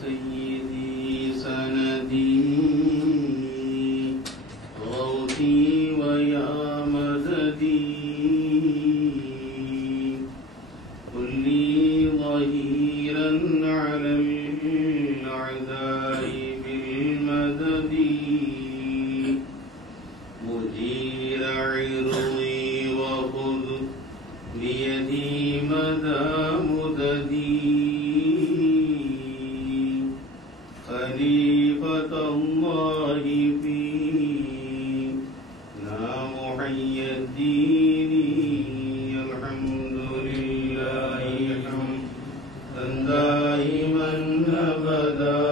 سيدي سندي غوثي ويا مددي كن لي ظهيرا على الأعداء بالمدد مجير عرضي وخذ بيدي مدى مددي خليفة الله فينا محيي الدين الحمد لله حمدا دائما أبدا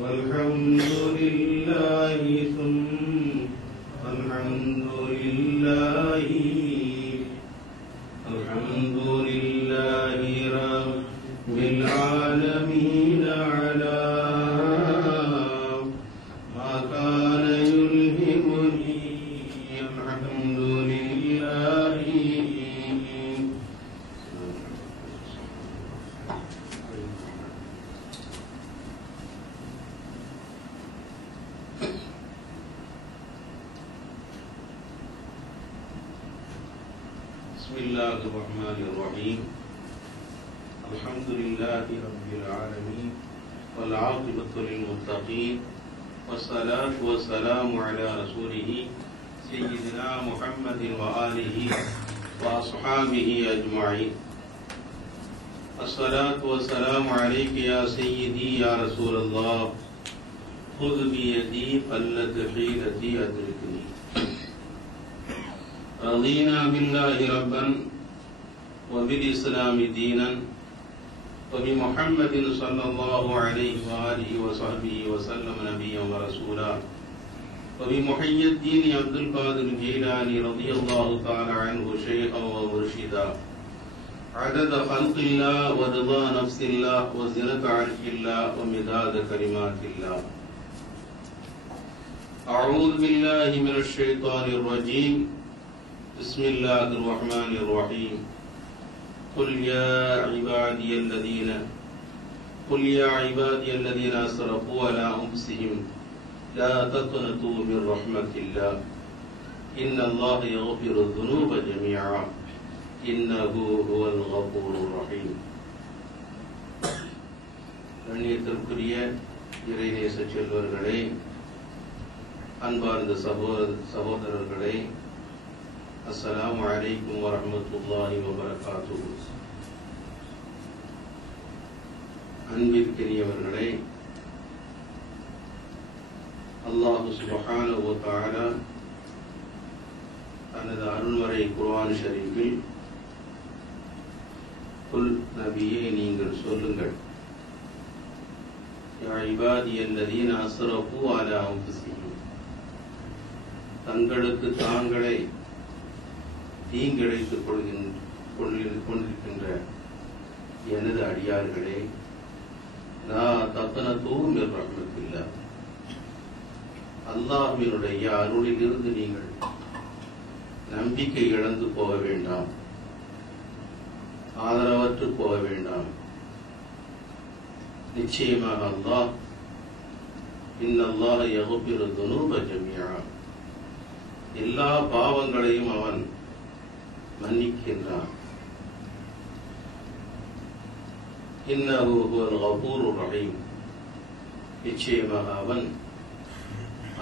والحمد لله ثم الحمد لله رب العالمين على ما كان يلهمني الحمد لله. بسم الله الرحمن الرحيم الحمد لله رب العالمين والعاقبة للمتقين والصلاة والسلام على رسوله سيدنا محمد وآله وأصحابه أجمعين. الصلاة والسلام عليك يا سيدي يا رسول الله خذ بيدي قلت حيلتي أدركني. رضينا بالله ربا وبالإسلام دينا وبمحمد صلى الله عليه وآله وصحبه وسلم نبيا ورسولا وبمحيي الدين عبد القادر الجيلاني رضي الله تعالى عنه شيخا ومرشدا عدد خلق الله ورضا نفس الله وزنة عرش الله ومداد كلمات الله. أعوذ بالله من الشيطان الرجيم بسم الله الرحمن الرحيم قل يا عبادي الذين أسرفوا على أنفسهم لا تقنطوا من رحمة الله إن الله يغفر الذنوب جميعا إنه هو الغفور الرحيم. கண்ணியத்திற்குரிய இறைநேச செல்வர்களே, அன்பார்ந்த சகோதரர்களே, அஸ்ஸலாமு அலைக்கும் வரஹ்மத்துல்லாஹி வபரகாத்துஹு. அன்பிற்கினியவர்களே, அல்லாஹ் சுப்ஹானஹு வ தஆலா தனது அருள்மறை குர்ஆன் ஷரீஃபில் குல் நபியே நீங்கள் சொல்லுங்கள், யா இபாதியல்லதீன அஸ்ரஃபு அலா அன்ஃபுஸிஹிம், தங்களுக்கு தாங்களே தீங்கிழைத்துக் கொண்டிருக்கின்ற எனது அடியார்களே, லா தக்னதூ மின் ரஹ்மத்தில்லாஹ், அல்லாஹ்வினுடைய அருளிலிருந்து நீங்கள் நம்பிக்கை இழந்து போக வேண்டாம், ஆதரவற்று போக வேண்டாம். நிச்சயமாக அல்லாஹ் இன்னல்லாஹ யக்ஃபிரு ذுனூப ஜமீஆ, எல்லா பாவங்களையும் அவன் மன்னிக்கின்றான். இன்னஹு ஹுவல் கஃபூருர் ரஹீம், நிச்சயமாக அவன்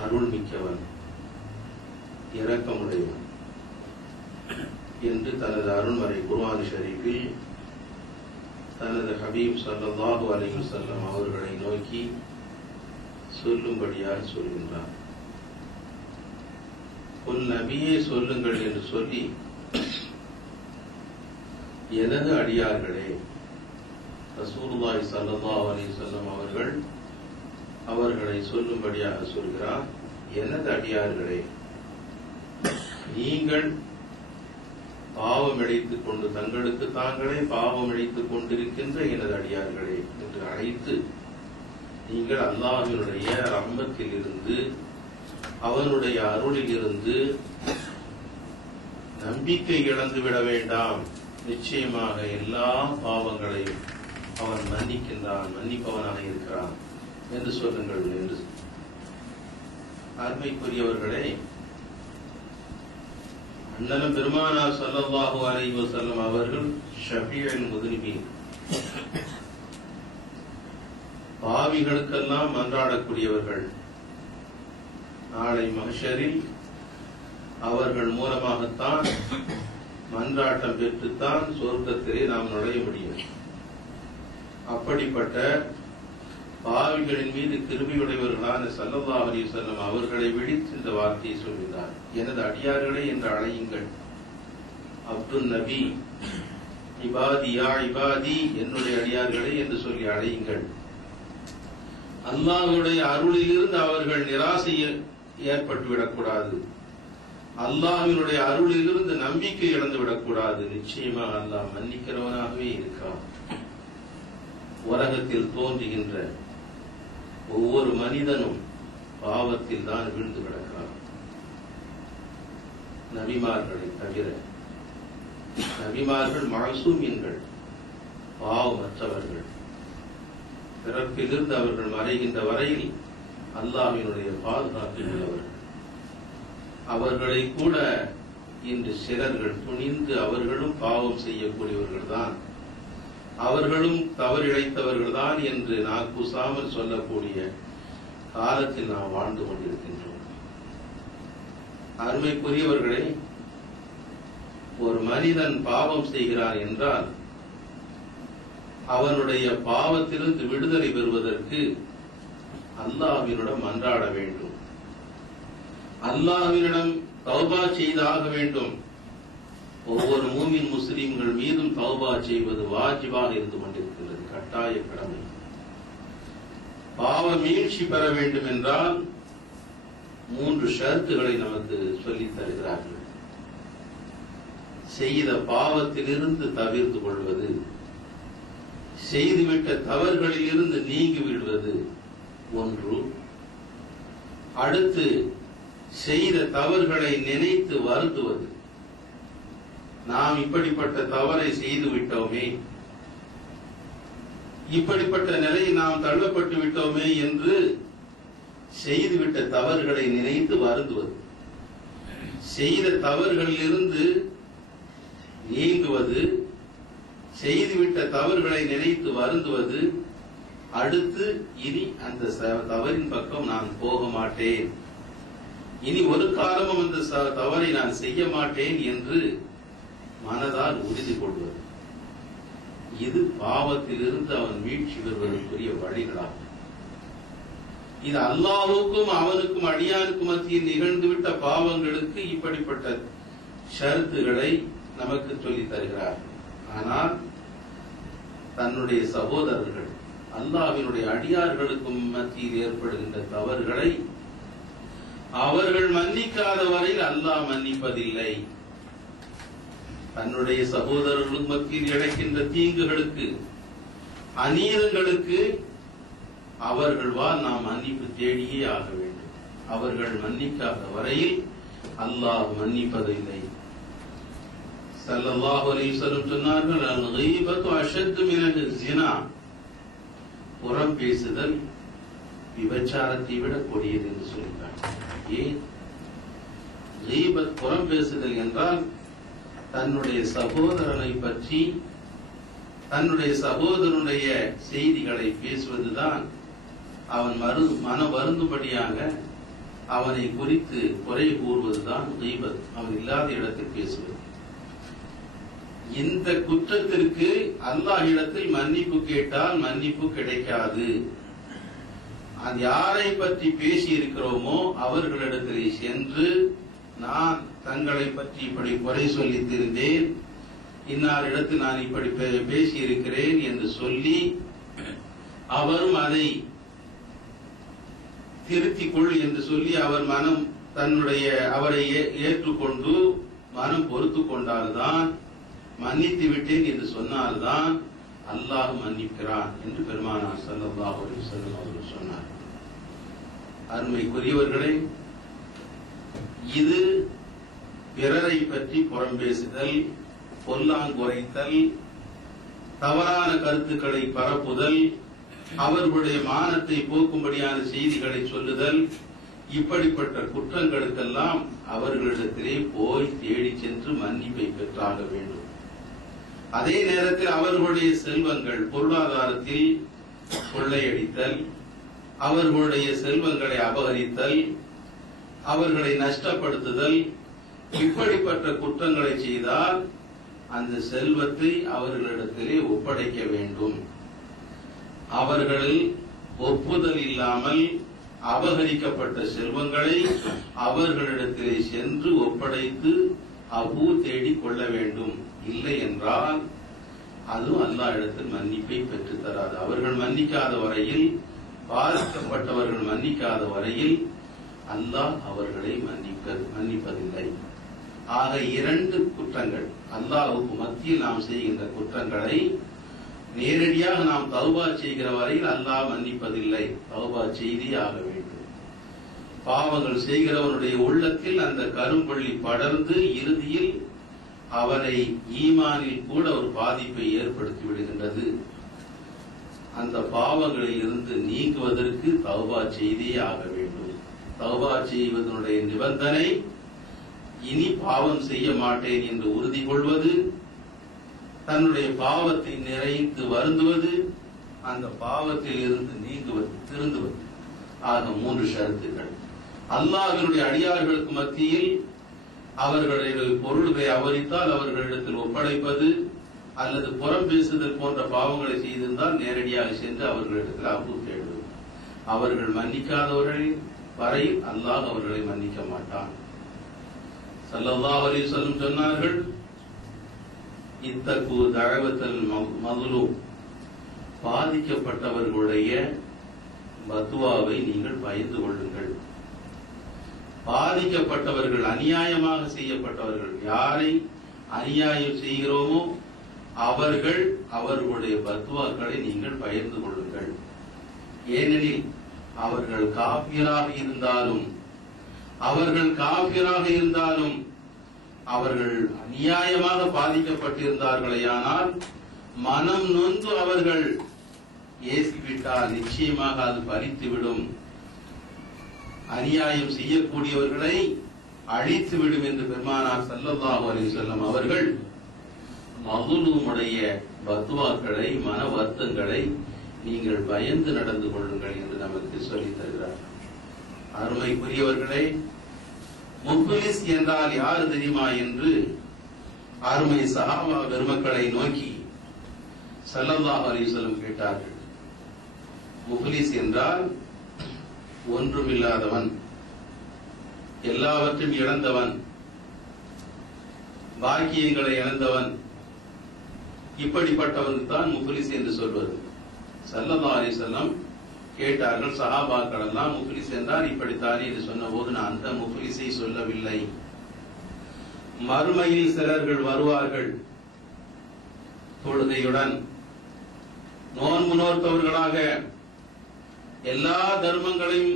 அருள் மிக்கவன், இரக்கமுடையவன் என்று தனது அருள்மறை குர்ஆன் ஷரீஃபில் தனது ஹபீப் ஸல்லல்லாஹு அலைஹி வஸல்லம் அவர்களை நோக்கி சொல்லும்படியாக சொல்கின்றார். உன் நபியே சொல்லுங்கள் என்று சொல்லி, எனது அடியார்களே, ரசூலுல்லாஹி ஸல்லல்லாஹு அலைஹி வஸல்லம் அவர்களை சொல்லும்படியாக சொல்கிறார். எனது அடியார்களே, நீங்கள் பாவம் இழைத்துக் கொண்டு தங்களுக்கு தாங்களே பாவம் இழைத்துக் கொண்டிருக்கின்ற எனது அடியார்களே என்று அழைத்து, நீங்கள் அல்லாஹ்வினுடைய ரஹ்மத்தில் இருந்து அவனுடைய அருளில் இருந்து நம்பிக்கை இழந்து விட வேண்டாம். நிச்சயமாக எல்லா பாவங்களையும் அவன் மன்னிக்கின்றான், மன்னிப்பவனாக இருக்கிறான் என்று சொல்லுங்கள் என்று. அருமைக்குரியவர்களே, அண்ணலும் பெருமானார் ஸல்லல்லாஹு அலைஹி வஸல்லம் அவர்கள் ஷஃபீஉல் முذ்னிபீன், பாவிகளுக்கெல்லாம் மன்றாடக்கூடியவர்கள். நாளை மஹ்ஷரில் அவர்கள் மூலமாகத்தான் மன்றாட்டம் பெற்றுத்தான் சொர்க்கத்திலே நாம் நுழைய முடியும். அப்படிப்பட்ட பாவிகளின் மீது கிருபையுடையவர்களான ஸல்லல்லாஹு அலைஹி வஸல்லம் அவர்களை விழித்து இந்த வார்த்தையை சொல்கிறார். எனது அடியார்களே என்று அழையுங்கள். அப்துல் நபி இபாதி யா இபாதி, என்னுடைய அடியார்களே என்று சொல்லி அழையுங்கள். அல்லாஹ்வுடைய அருளிலிருந்து அவர்கள் நிராசை ஏற்பட்டுவிடக்கூடாது. அல்லாஹ்வினுடைய அருளிலிருந்து நம்பிக்கை இழந்து விடக்கூடாது. நிச்சயமாக அல்லாஹ் மன்னிக்கிறவனாகவே இருக்கிறான். உலகத்தில் தோன்றுகின்ற ஒவ்வொரு மனிதனும் பாவத்தில் தான் விழுந்து கிடக்கிறான், நபிமார்களை தவிர. நபிமார்கள் மஅசூமீன்கள், பாவமற்றவர்கள். பிறப்பிலிருந்து அவர்கள் மறைகின்ற வரையில் அல்லாஹ்வினுடைய பாதுகாப்பில் உள்ளவர்கள். அவர்களை கூட இன்று சிலர்கள் துணிந்து அவர்களும் பாவம் செய்யக்கூடியவர்கள் தான், அவர்களும் தவறிழைத்தவர்கள் தான் என்று நாக்கூசாமல் சொல்லக்கூடிய காலத்தில் நாம் வாழ்ந்து கொண்டிருக்கின்றோம். அருமைக்குரியவர்களே, ஒரு மனிதன் பாவம் செய்கிறான் என்றால் அவனுடைய பாவத்திலிருந்து விடுதலை பெறுவதற்கு அல்லாஹ்வினிடம் மன்றாட வேண்டும், அல்லாஹ்வினிடம் தௌபா செய்தாக வேண்டும். ஒவ்வொரு மூமின் முஸ்லிம்கள் மீதும் தௌபா செய்வது வாஜிபாக இருந்து கொண்டிருக்கிறது, கட்டாய கடமை. பாவ மீட்சி பெற வேண்டும் என்றால் 3 ஷரத்துகளை நமக்கு சொல்லித் தருகிறார்கள். செய்த பாவத்திலிருந்து தவிர்த்து கொள்வது, செய்துவிட்ட தவறுகளில் இருந்து நீங்கி விடுவது ஒன்று. அடுத்து செய்த தவறுகளை நினைத்து வருந்துவது. நாம் இப்படிப்பட்ட தவறை செய்து விட்டோமே, இப்படிப்பட்ட நிலையில் நாம் தள்ளப்பட்டு விட்டோமே என்று செய்துவிட்ட தவறுகளை நினைத்து வருந்துவது. செய்த தவறுகளில் இருந்து நீங்குவது, செய்துவிட்ட தவறுகளை நினைத்து வருந்துவது. அடுத்து இனி அந்த தவறின் பக்கம் நான் போக மாட்டேன், இனி ஒரு காலமும் அந்த தவறை நான் செய்ய மாட்டேன் என்று மனதால் உறுதி கொள்வது. இது பாவத்திலிருந்து அவன் மீட்சி பெறுவதற்குரிய வழிகளாகும். இது அல்லாஹ்வுக்கும் அவனுக்கும் அடியானுக்கும் மத்தியில் நிகழ்ந்துவிட்ட பாவங்களுக்கு இப்படிப்பட்ட ஷரத்துகளை நமக்கு சொல்லித் தருகிறார். ஆனால் தன்னுடைய சகோதரர்கள் அல்லாஹ்வினுடைய அடியார்களுக்கும் மத்தியில் ஏற்படுகின்ற தவறுகளை அவர்கள் மன்னிக்காத வரையில் அல்லாஹ் மன்னிப்பதில்லை. தன்னுடைய சகோதரர்களுக்கு மத்தியில் இழைக்கின்ற தீங்குகளுக்கு, அநீதங்களுக்கு அவர்கள் நாம் மன்னிப்பு தேடியே ஆக வேண்டும். அவர்கள் மன்னிக்காத வரையில் அல்லாஹ் மன்னிப்பதில்லை. ஸல்லல்லாஹு அலைஹி வஸல்லம் சொன்னார்கள், அல்-கீபத்து அஷத்து மினல் ஸினா, புறம் பேசுதல் விபச்சாரத்தை விட கொடியது என்று சொல்கிறார். ஏன் கீபத், புறம் பேசுதல் என்றால் தன்னுடைய சகோதரனை பற்றி, தன்னுடைய சகோதரனுடைய செய்திகளை பேசுவதுதான். அவன் மன வருந்தும்படியாக அவனை குறித்து குறை கூறுவதுதான் கீபத். அவன் இல்லாத இடத்தில் பேசுவது. இந்த குற்றத்திற்கு அல்லாஹ்விடத்தில் மன்னிப்பு கேட்டால் மன்னிப்பு கிடைக்காது. அது யாரை பற்றி பேசி இருக்கிறோமோ அவர்களிடத்திலே சென்று, நான் தங்களை பற்றி இப்படி குறை சொல்லித்திருந்தேன், இன்னார் இடத்தில் நான் இப்படி பேசி இருக்கிறேன் என்று சொல்லி அவரும் அதை திருத்திக் கொள் என்று சொல்லி அவர் மனம் அவரை ஏற்றுக்கொண்டு மனம் பொறுத்து கொண்டால்தான், மன்னித்து விட்டேன் என்று சொன்னால்தான் அல்லாஹ் மன்னிக்கிறான் என்று பெருமானார் ஸல்லல்லாஹு அலைஹி வஸல்லம் அவர்கள் சொன்னார். அருமைக்குரியவர்களே, இது பிறரை பற்றி புறம் பேசுதல், பொல்லாங்குரைத்தல், தவறான கருத்துக்களை பரப்புதல், அவர்களுடைய மானத்தை போக்கும்படியான செய்திகளை சொல்லுதல், இப்படிப்பட்ட குற்றங்களுக்கெல்லாம் அவர்களிடத்திலே போய் தேடி சென்று மன்னிப்பை பெற்றாக வேண்டும். அதே நேரத்தில் அவர்களுடைய செல்வங்கள், பொருளாதாரத்தில் கொள்ளையடித்தல், அவர்களுடைய செல்வங்களை அபகரித்தல், அவர்களை நஷ்டப்படுத்துதல், இப்படிப்பட்ட குற்றங்களை செய்தால் அந்த செல்வத்தை அவர்களிடத்திலே ஒப்படைக்க வேண்டும். அவர்கள் ஒப்புதல் இல்லாமல் அபகரிக்கப்பட்ட செல்வங்களை அவர்களிடத்திலே சென்று ஒப்படைத்து அபூ தேடி கொள்ள வேண்டும். இல்லை என்றால் அது அல்லாஹ் இடத்தில் மன்னிப்பை பெற்றுத் தராது. அவர்கள் மன்னிக்காத வரையில், பாதிக்கப்பட்டவர்கள் மன்னிக்காத வரையில் அல்லாஹ் அவர்களை மன்னிப்பதில்லை. ஆக இரண்டு குற்றங்கள், அல்லாஹ்வுக்கு மத்தியில் நாம் செய்கின்ற குற்றங்களை நேரடியாக நாம் தௌபா செய்கிற வரையில் அல்லாஹ் மன்னிப்பதில்லை. தௌபா செய்தே ஆக வேண்டும். பாவங்கள் செய்கிறவனுடைய உள்ளத்தில் அந்த கரும்பள்ளி படர்ந்து இறுதியில் அவனை ஈமானில் கூட ஒரு பாதிப்பை ஏற்படுத்தி விடுகின்றது. அந்த பாவங்களில் இருந்து நீங்குவதற்கு தௌபா செய்தே ஆக வேண்டும். தௌபா செய்வதனுடைய நிபந்தனை இனி பாவம் செய்ய மாட்டேன் என்று உறுதி கொள்வது, தன்னுடைய பாவத்தை நிறைத்து வருந்துவது, அந்த பாவத்தில் இருந்து நீங்குவது, திருந்துவது. ஆக மூன்று ஷரத்துக்கள். அல்லாஹ்வினுடைய அடியார்களுக்கு மத்தியில் அவர்களுடைய பொருள்களை அபகரித்தால் அவர்களிடத்தில் ஒப்படைப்பது, அல்லது புறம் பேசுதல் போன்ற பாவங்களை செய்திருந்தால் நேரடியாக சென்று அவர்களிடத்தில் அபூ தேடுவது. அவர்கள் மன்னிக்காதவர்கள் வரையில் அல்லாஹ் அவர்களை மன்னிக்க மாட்டான். ஸல்லல்லாஹு அலைஹி வஸல்லம் சொன்னார்கள், இத்தகு தஅவத்தல் மظلوம், பாதிக்கப்பட்டவர்களுடைய பத்வாவை நீங்கள் பயந்து கொள்ளுங்கள். பாதிக்கப்பட்டவர்கள், அநியாயமாக செய்யப்பட்டவர்கள், யாரை அநியாயம் செய்கிறோமோ அவர்களுடைய பத்வாக்களை நீங்கள் பயந்து கொள்ளுங்கள். ஏனெனில் அவர்கள் காஃபிராக இருந்தாலும் அவர்கள் அநியாயமாக பாதிக்கப்பட்டிருந்தார்களேயானால் மனம் நொந்து அவர்கள் ஏசிவிட்டால் நிச்சயமாக அது பறித்துவிடும், அநியாயம் செய்யக்கூடியவர்களை அழித்துவிடும் என்று பெருமானார் ஸல்லல்லாஹு அலைஹி வஸல்லம் அவர்கள் மظلوமுடைய பத்வாக்களை, மன வருத்தங்களை நீங்கள் பயந்து நடந்து கொள்ளுங்கள் என்று நமக்கு சொல்லித் தருகிறார். அருமைக்குரியவர்களே, முஃப்லிஸ் என்றால் யார் தெரியுமா என்று அருமை சஹாபா பெருமக்களை நோக்கி ஸல்லல்லாஹு அலைஹி வஸல்லம் கேட்டார்கள். முஃப்லிஸ் என்றால் ஒன்றுமில்லாதவன், எல்லாவற்றையும் இழந்தவன், பாக்கியங்களை இழந்தவன், இப்படிப்பட்டவன் தான் முஃப்லிஸ் என்று சொல்வது. ஸல்லல்லாஹு அலைஹி வஸல்லம் கேட்டார்கள், சஹாபாக்கள் எல்லாம் முஃப்லிஸ் என்றால் இப்படித்தானே என்று சொன்ன போது, நான் அந்த முஃப்லிஸை சொல்லவில்லை. மறுமையில் சிலர்கள் வருவார்கள், தொழுகையுடன் நோன்பு நோற்பவர்களாக, எல்லா தர்மங்களையும்,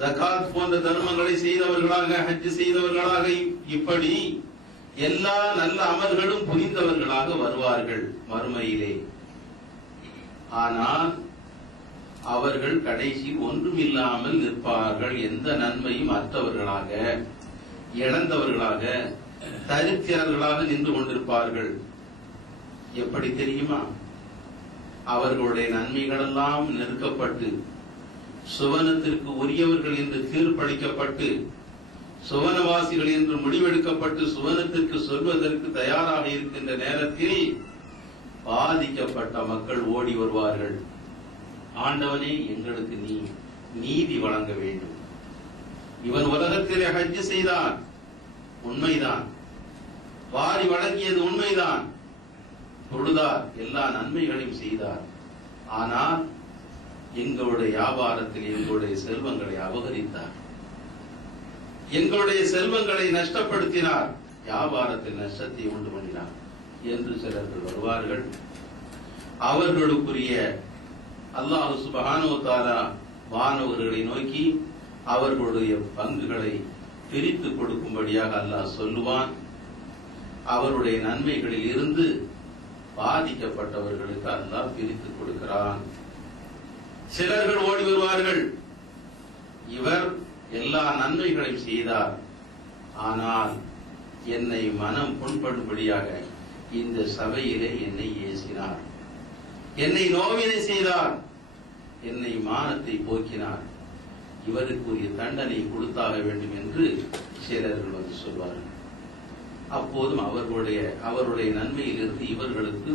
ஜகாத் போன்ற தர்மங்களை செய்தவர்களாக, ஹஜ் செய்தவர்களாக, இப்படி எல்லா நல்ல அமல்களும் புரிந்தவர்களாக வருவார்கள் மறுமையிலே. ஆனால் அவர்கள் கடைசியில் ஒன்றுமில்லாமல் நிற்பார்கள், எந்த நன்மையும் அற்றவர்களாக, இழந்தவர்களாக, தரித்திரர்களாக நின்று கொண்டிருப்பார்கள். எப்படி தெரியுமா? அவர்களுடைய நன்மைகளெல்லாம் நெருக்கப்பட்டு சுவனத்திற்கு உரியவர்கள் என்று தீர்ப்பளிக்கப்பட்டு, சுவனவாசிகள் என்று முடிவெடுக்கப்பட்டு சுவனத்திற்கு சொல்வதற்கு தயாராக இருக்கின்ற நேரத்தில் பாதிக்கப்பட்ட மக்கள் ஓடி வருவார்கள். ஆண்டவனே, எங்களுக்கு நீ நீதி வழங்க வேண்டும். இவன் உலகத்திலே ஹஜ் செய்தான், உண்மைதான், வாரி வழங்கியது உண்மைதான், தொழுதார், எல்லா நன்மைகளையும் செய்தார். ஆனால் எங்களுடைய வியாபாரத்தில் எங்களுடைய செல்வங்களை அபகரித்தார், எங்களுடைய செல்வங்களை நஷ்டப்படுத்தினார், வியாபாரத்தில் நஷ்டத்தை உண்டு பண்ணினார் என்று சிலர்கள் வருவார்கள். அவர்களுக்குரிய அல்லாஹ் சுப்ஹானஹு வ தஆலா வானவர்களை நோக்கி அவர்களுடைய பங்குகளை பிரித்து கொடுக்கும்படியாக அல்லாஹ் சொல்லுவான். அவருடைய நன்மைகளில் இருந்து பாதிக்கப்பட்டவர்களுக்கு அல்லாஹ் பிரித்துக் கொடுக்கிறான். சிலர்கள் ஓடி வருவார்கள், இவர் எல்லா நன்மைகளையும் செய்தார், ஆனால் என்னை மனம் புண்படும்படியாக இந்த சபையிலே என்னை ஏசினார், என்னை நோவினை செய்தார், என்னை மானத்தை போக்கினார், இவருக்குரிய தண்டனை கொடுத்தாக வேண்டும் என்று சிலர்கள் வந்து சொல்வார்கள். அப்போதும் அவருடைய நன்மையிலிருந்து இவர்களுக்கு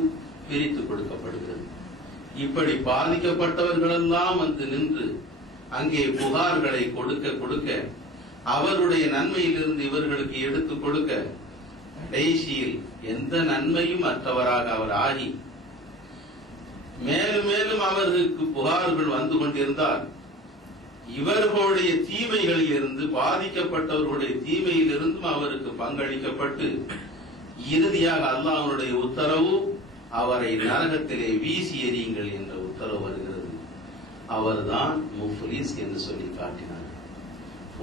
பிரித்து கொடுக்கப்படுகிறது. இப்படி பாதிக்கப்பட்டவர்களெல்லாம் வந்து நின்று அங்கே புகார்களை கொடுக்க அவருடைய நன்மையிலிருந்து இவர்களுக்கு எடுத்துக் கொடுக்க கடைசியில் எந்த நன்மையும் அற்றவராக அவர் ஆகி மேலும் மேலும் அவர்களுக்கு புகார்கள் வந்து கொண்டிருந்தால் இவர்களுடைய தீமைகளில் இருந்து பாதிக்கப்பட்டவர்களுடைய தீமையிலிருந்தும் அவருக்கு பங்களிக்கப்பட்டு இறுதியாக அல்லாஹ்வுடைய உத்தரவு அவரை நரகத்திலே வீசி எறியுங்கள் என்ற உத்தரவு வருகிறது. அவர்தான் முஃப்லிஸ் என்று சொல்லி காட்டினார்.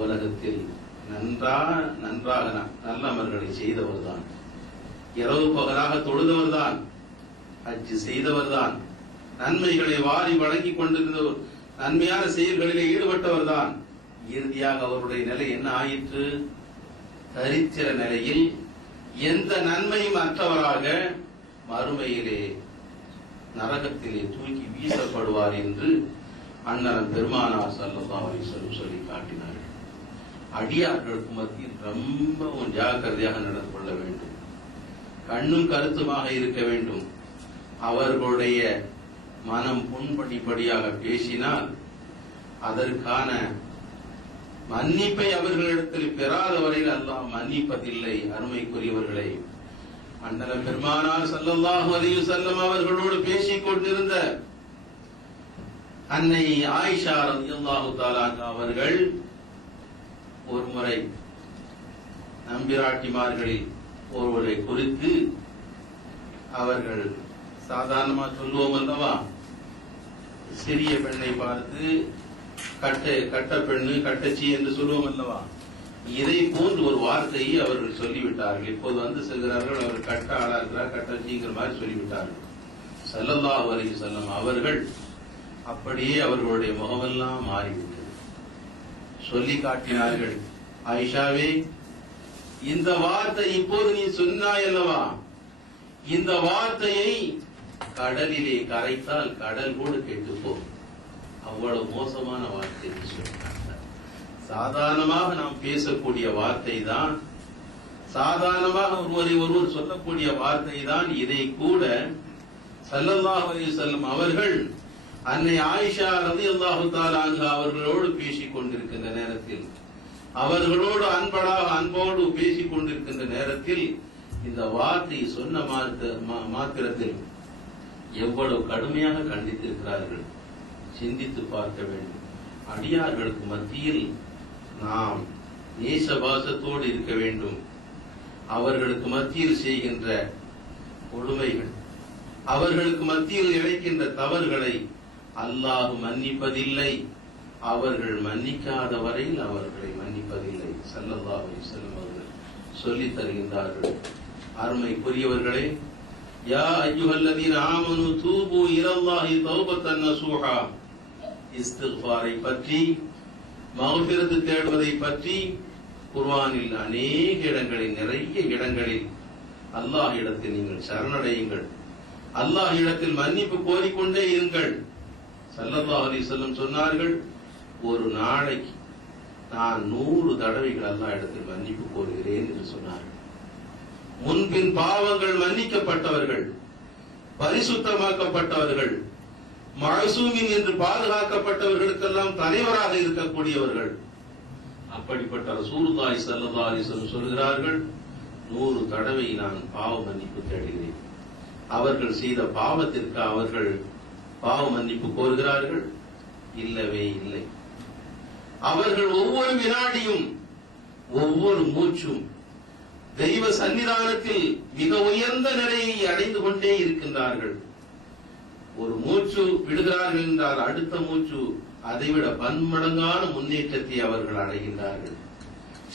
உலகத்தில் நன்றாக நல்லமர்களை செய்தவர்தான், இரவு பகலாக தொழுதவர்தான், ஹஜ் செய்தவர்தான், நன்மைகளை வாரி வழங்கிக் கொண்டிருந்தவர், நன்மையான செயல்களிலே ஈடுபட்டவர்தான். இறுதியாக அவருடைய நிலை என்ன ஆயிற்று? தரித்திர நிலையில் எந்த நன்மையும் அற்றவராக மறுமையிலே நரகத்திலே தூக்கி வீசப்படுவார் என்று அண்ணன் பெருமானார் ஸல்லல்லாஹு அலைஹி வஸல்லம் சொல்லி காட்டினார்கள். அடியார்களுக்கு மத்தியில் ரொம்பவும் ஜாக்கிரதையாக நடந்து கொள்ள வேண்டும், கண்ணும் கருத்துமாக இருக்க வேண்டும். அவர்களுடைய மனம் புண்படிப்படியாக பேசினால் அதற்கான மன்னிப்பை அவர்களிடத்தில் பெறாத வரையில் அல்லாஹ் மன்னிப்பதில்லை. அருமைக்குரியவர்களை, அண்ணன் பெருமானார் ஸல்லல்லாஹு அலைஹி வஸல்லம் அவர்களோடு பேசிக் கொண்டிருந்த அன்னை ஆயிஷா ரலியல்லாஹு தஆலா அவர்கள் ஒரு முறை நம்பிராட்டிமார்களில் ஒருவரை குறித்து அவர்கள் சாதாரணமா சொல்லுவோம் அல்லவா, சிறிய பெண்ணை பார்த்து கட்ட பெண்ணு கட்டச்சி என்று சொல்லுவோம் அல்லவா, இதை போன்று ஒரு வார்த்தையை அவர்கள் சொல்லிவிட்டார்கள். இப்போது வந்து செல்கிறார்கள், அவர் கட்ட ஆளா இருக்கிறார், கட்டச்சிங்கிற மாதிரி சொல்லிவிட்டார்கள். ஸல்லல்லாஹு அலைஹி வஸல்லம் அவர்கள் அப்படியே அவர்களுடைய முகமெல்லாம் மாறிவிட்டது. சொல்லி காட்டினார்கள், ஆயிஷாவே, இந்த வார்த்தை இப்போது நீ சொன்னாய் அல்லவா, இந்த வார்த்தையை கடலிலே கரைத்தால் கடல் கூட கெட்டுப்போ, அவ்வளவு மோசமான வார்த்தை சொல்லிட்டாங்க. சாதாரணமாக நாம் பேசக்கூடிய வார்த்தை தான், சாதாரணமாக ஒருவர் சொல்லக்கூடிய வார்த்தை தான். இதை கூட ஸல்லல்லாஹு அலைஹி வஸல்லம் அவர்கள் அன்னை ஆயிஷா ரலியல்லாஹு தஆலா அன்ஹா அவர்களோடு பேசிக் கொண்டிருக்கின்ற நேரத்தில், அவர்களோடு அன்போடு பேசிக் கொண்டிருக்கின்ற நேரத்தில் இந்த வார்த்தை சொன்ன மாத்திரத்தில் எவ்வளவு கடுமையாக கண்டித்திருக்கிறார்கள், சிந்தித்து பார்க்க வேண்டும். அடியார்களுக்கு மத்தியில் நாம் நேசபாசத்தோடு இருக்க வேண்டும். அவர்களுக்கு மத்தியில் செய்கின்ற கொடுமைகள், அவர்களுக்கு மத்தியில் இழைக்கின்ற தவறுகளை அல்லாஹ் மன்னிப்பதில்லை. அவர்கள் மன்னிக்காத வரையில் அவர்களை மன்னிப்பதில்லை. ஸல்லல்லாஹு அலைஹி வஸல்லம் அவர்கள் சொல்லித் தருகின்றார்கள். அருமைக்குரியவர்களே, யா அய்யுஹல்லதீன ஆமனு தூபு இலல்லாஹி தௌபத்தன் நசூஹா, இஸ்திக்ஃபாரை பற்றி, மக்ஃபிரத் தேடுவதை பற்றி குர்ஆனில் அநேக இடங்களில், நிறைய இடங்களில் அல்லாஹ் இடத்தில் நீங்கள் சரணடையுங்கள், அல்லாஹ் இடத்தில் மன்னிப்பு கோரிக்கொண்டே இருங்கள். ஸல்லல்லாஹு அலைஹி வஸல்லம் சொன்னார்கள், ஒரு நாளைக்கு நான் 100 தடவைகள் அல்லாஹ் இடத்தில் மன்னிப்பு கோருகிறேன் என்று சொன்னார்கள். முன்பின் பாவங்கள் மன்னிக்கப்பட்டவர்கள், பரிசுத்தமாக்கப்பட்டவர்கள், மஅசூமின் என்று பாதுகாக்கப்பட்டவர்களுக்கெல்லாம் தலைவராக இருக்கக்கூடியவர்கள். அப்படிப்பட்ட ரசூலுல்லாஹி ஸல்லல்லாஹு அலைஹி வஸல்லம் சொல்கிறார்கள், 100 தடவை நான் பாவ மன்னிப்பு தேடுகிறேன். அவர்கள் செய்த பாவத்திற்கு அவர்கள் பாவ மன்னிப்பு கோருகிறார்கள்? இல்லவே இல்லை. அவர்கள் ஒவ்வொரு வினாடியும், ஒவ்வொரு மூச்சும் தெய்வ சன்னிதானத்தில் மிக உயர்ந்த நிலையை அடைந்து கொண்டே இருக்கின்றார்கள். ஒரு மூச்சு விடுகிறார்கள் என்றால் அடுத்த மூச்சு அதைவிட பன்மடங்கான முன்னேற்றத்தை அவர்கள் அடைகின்றார்கள்.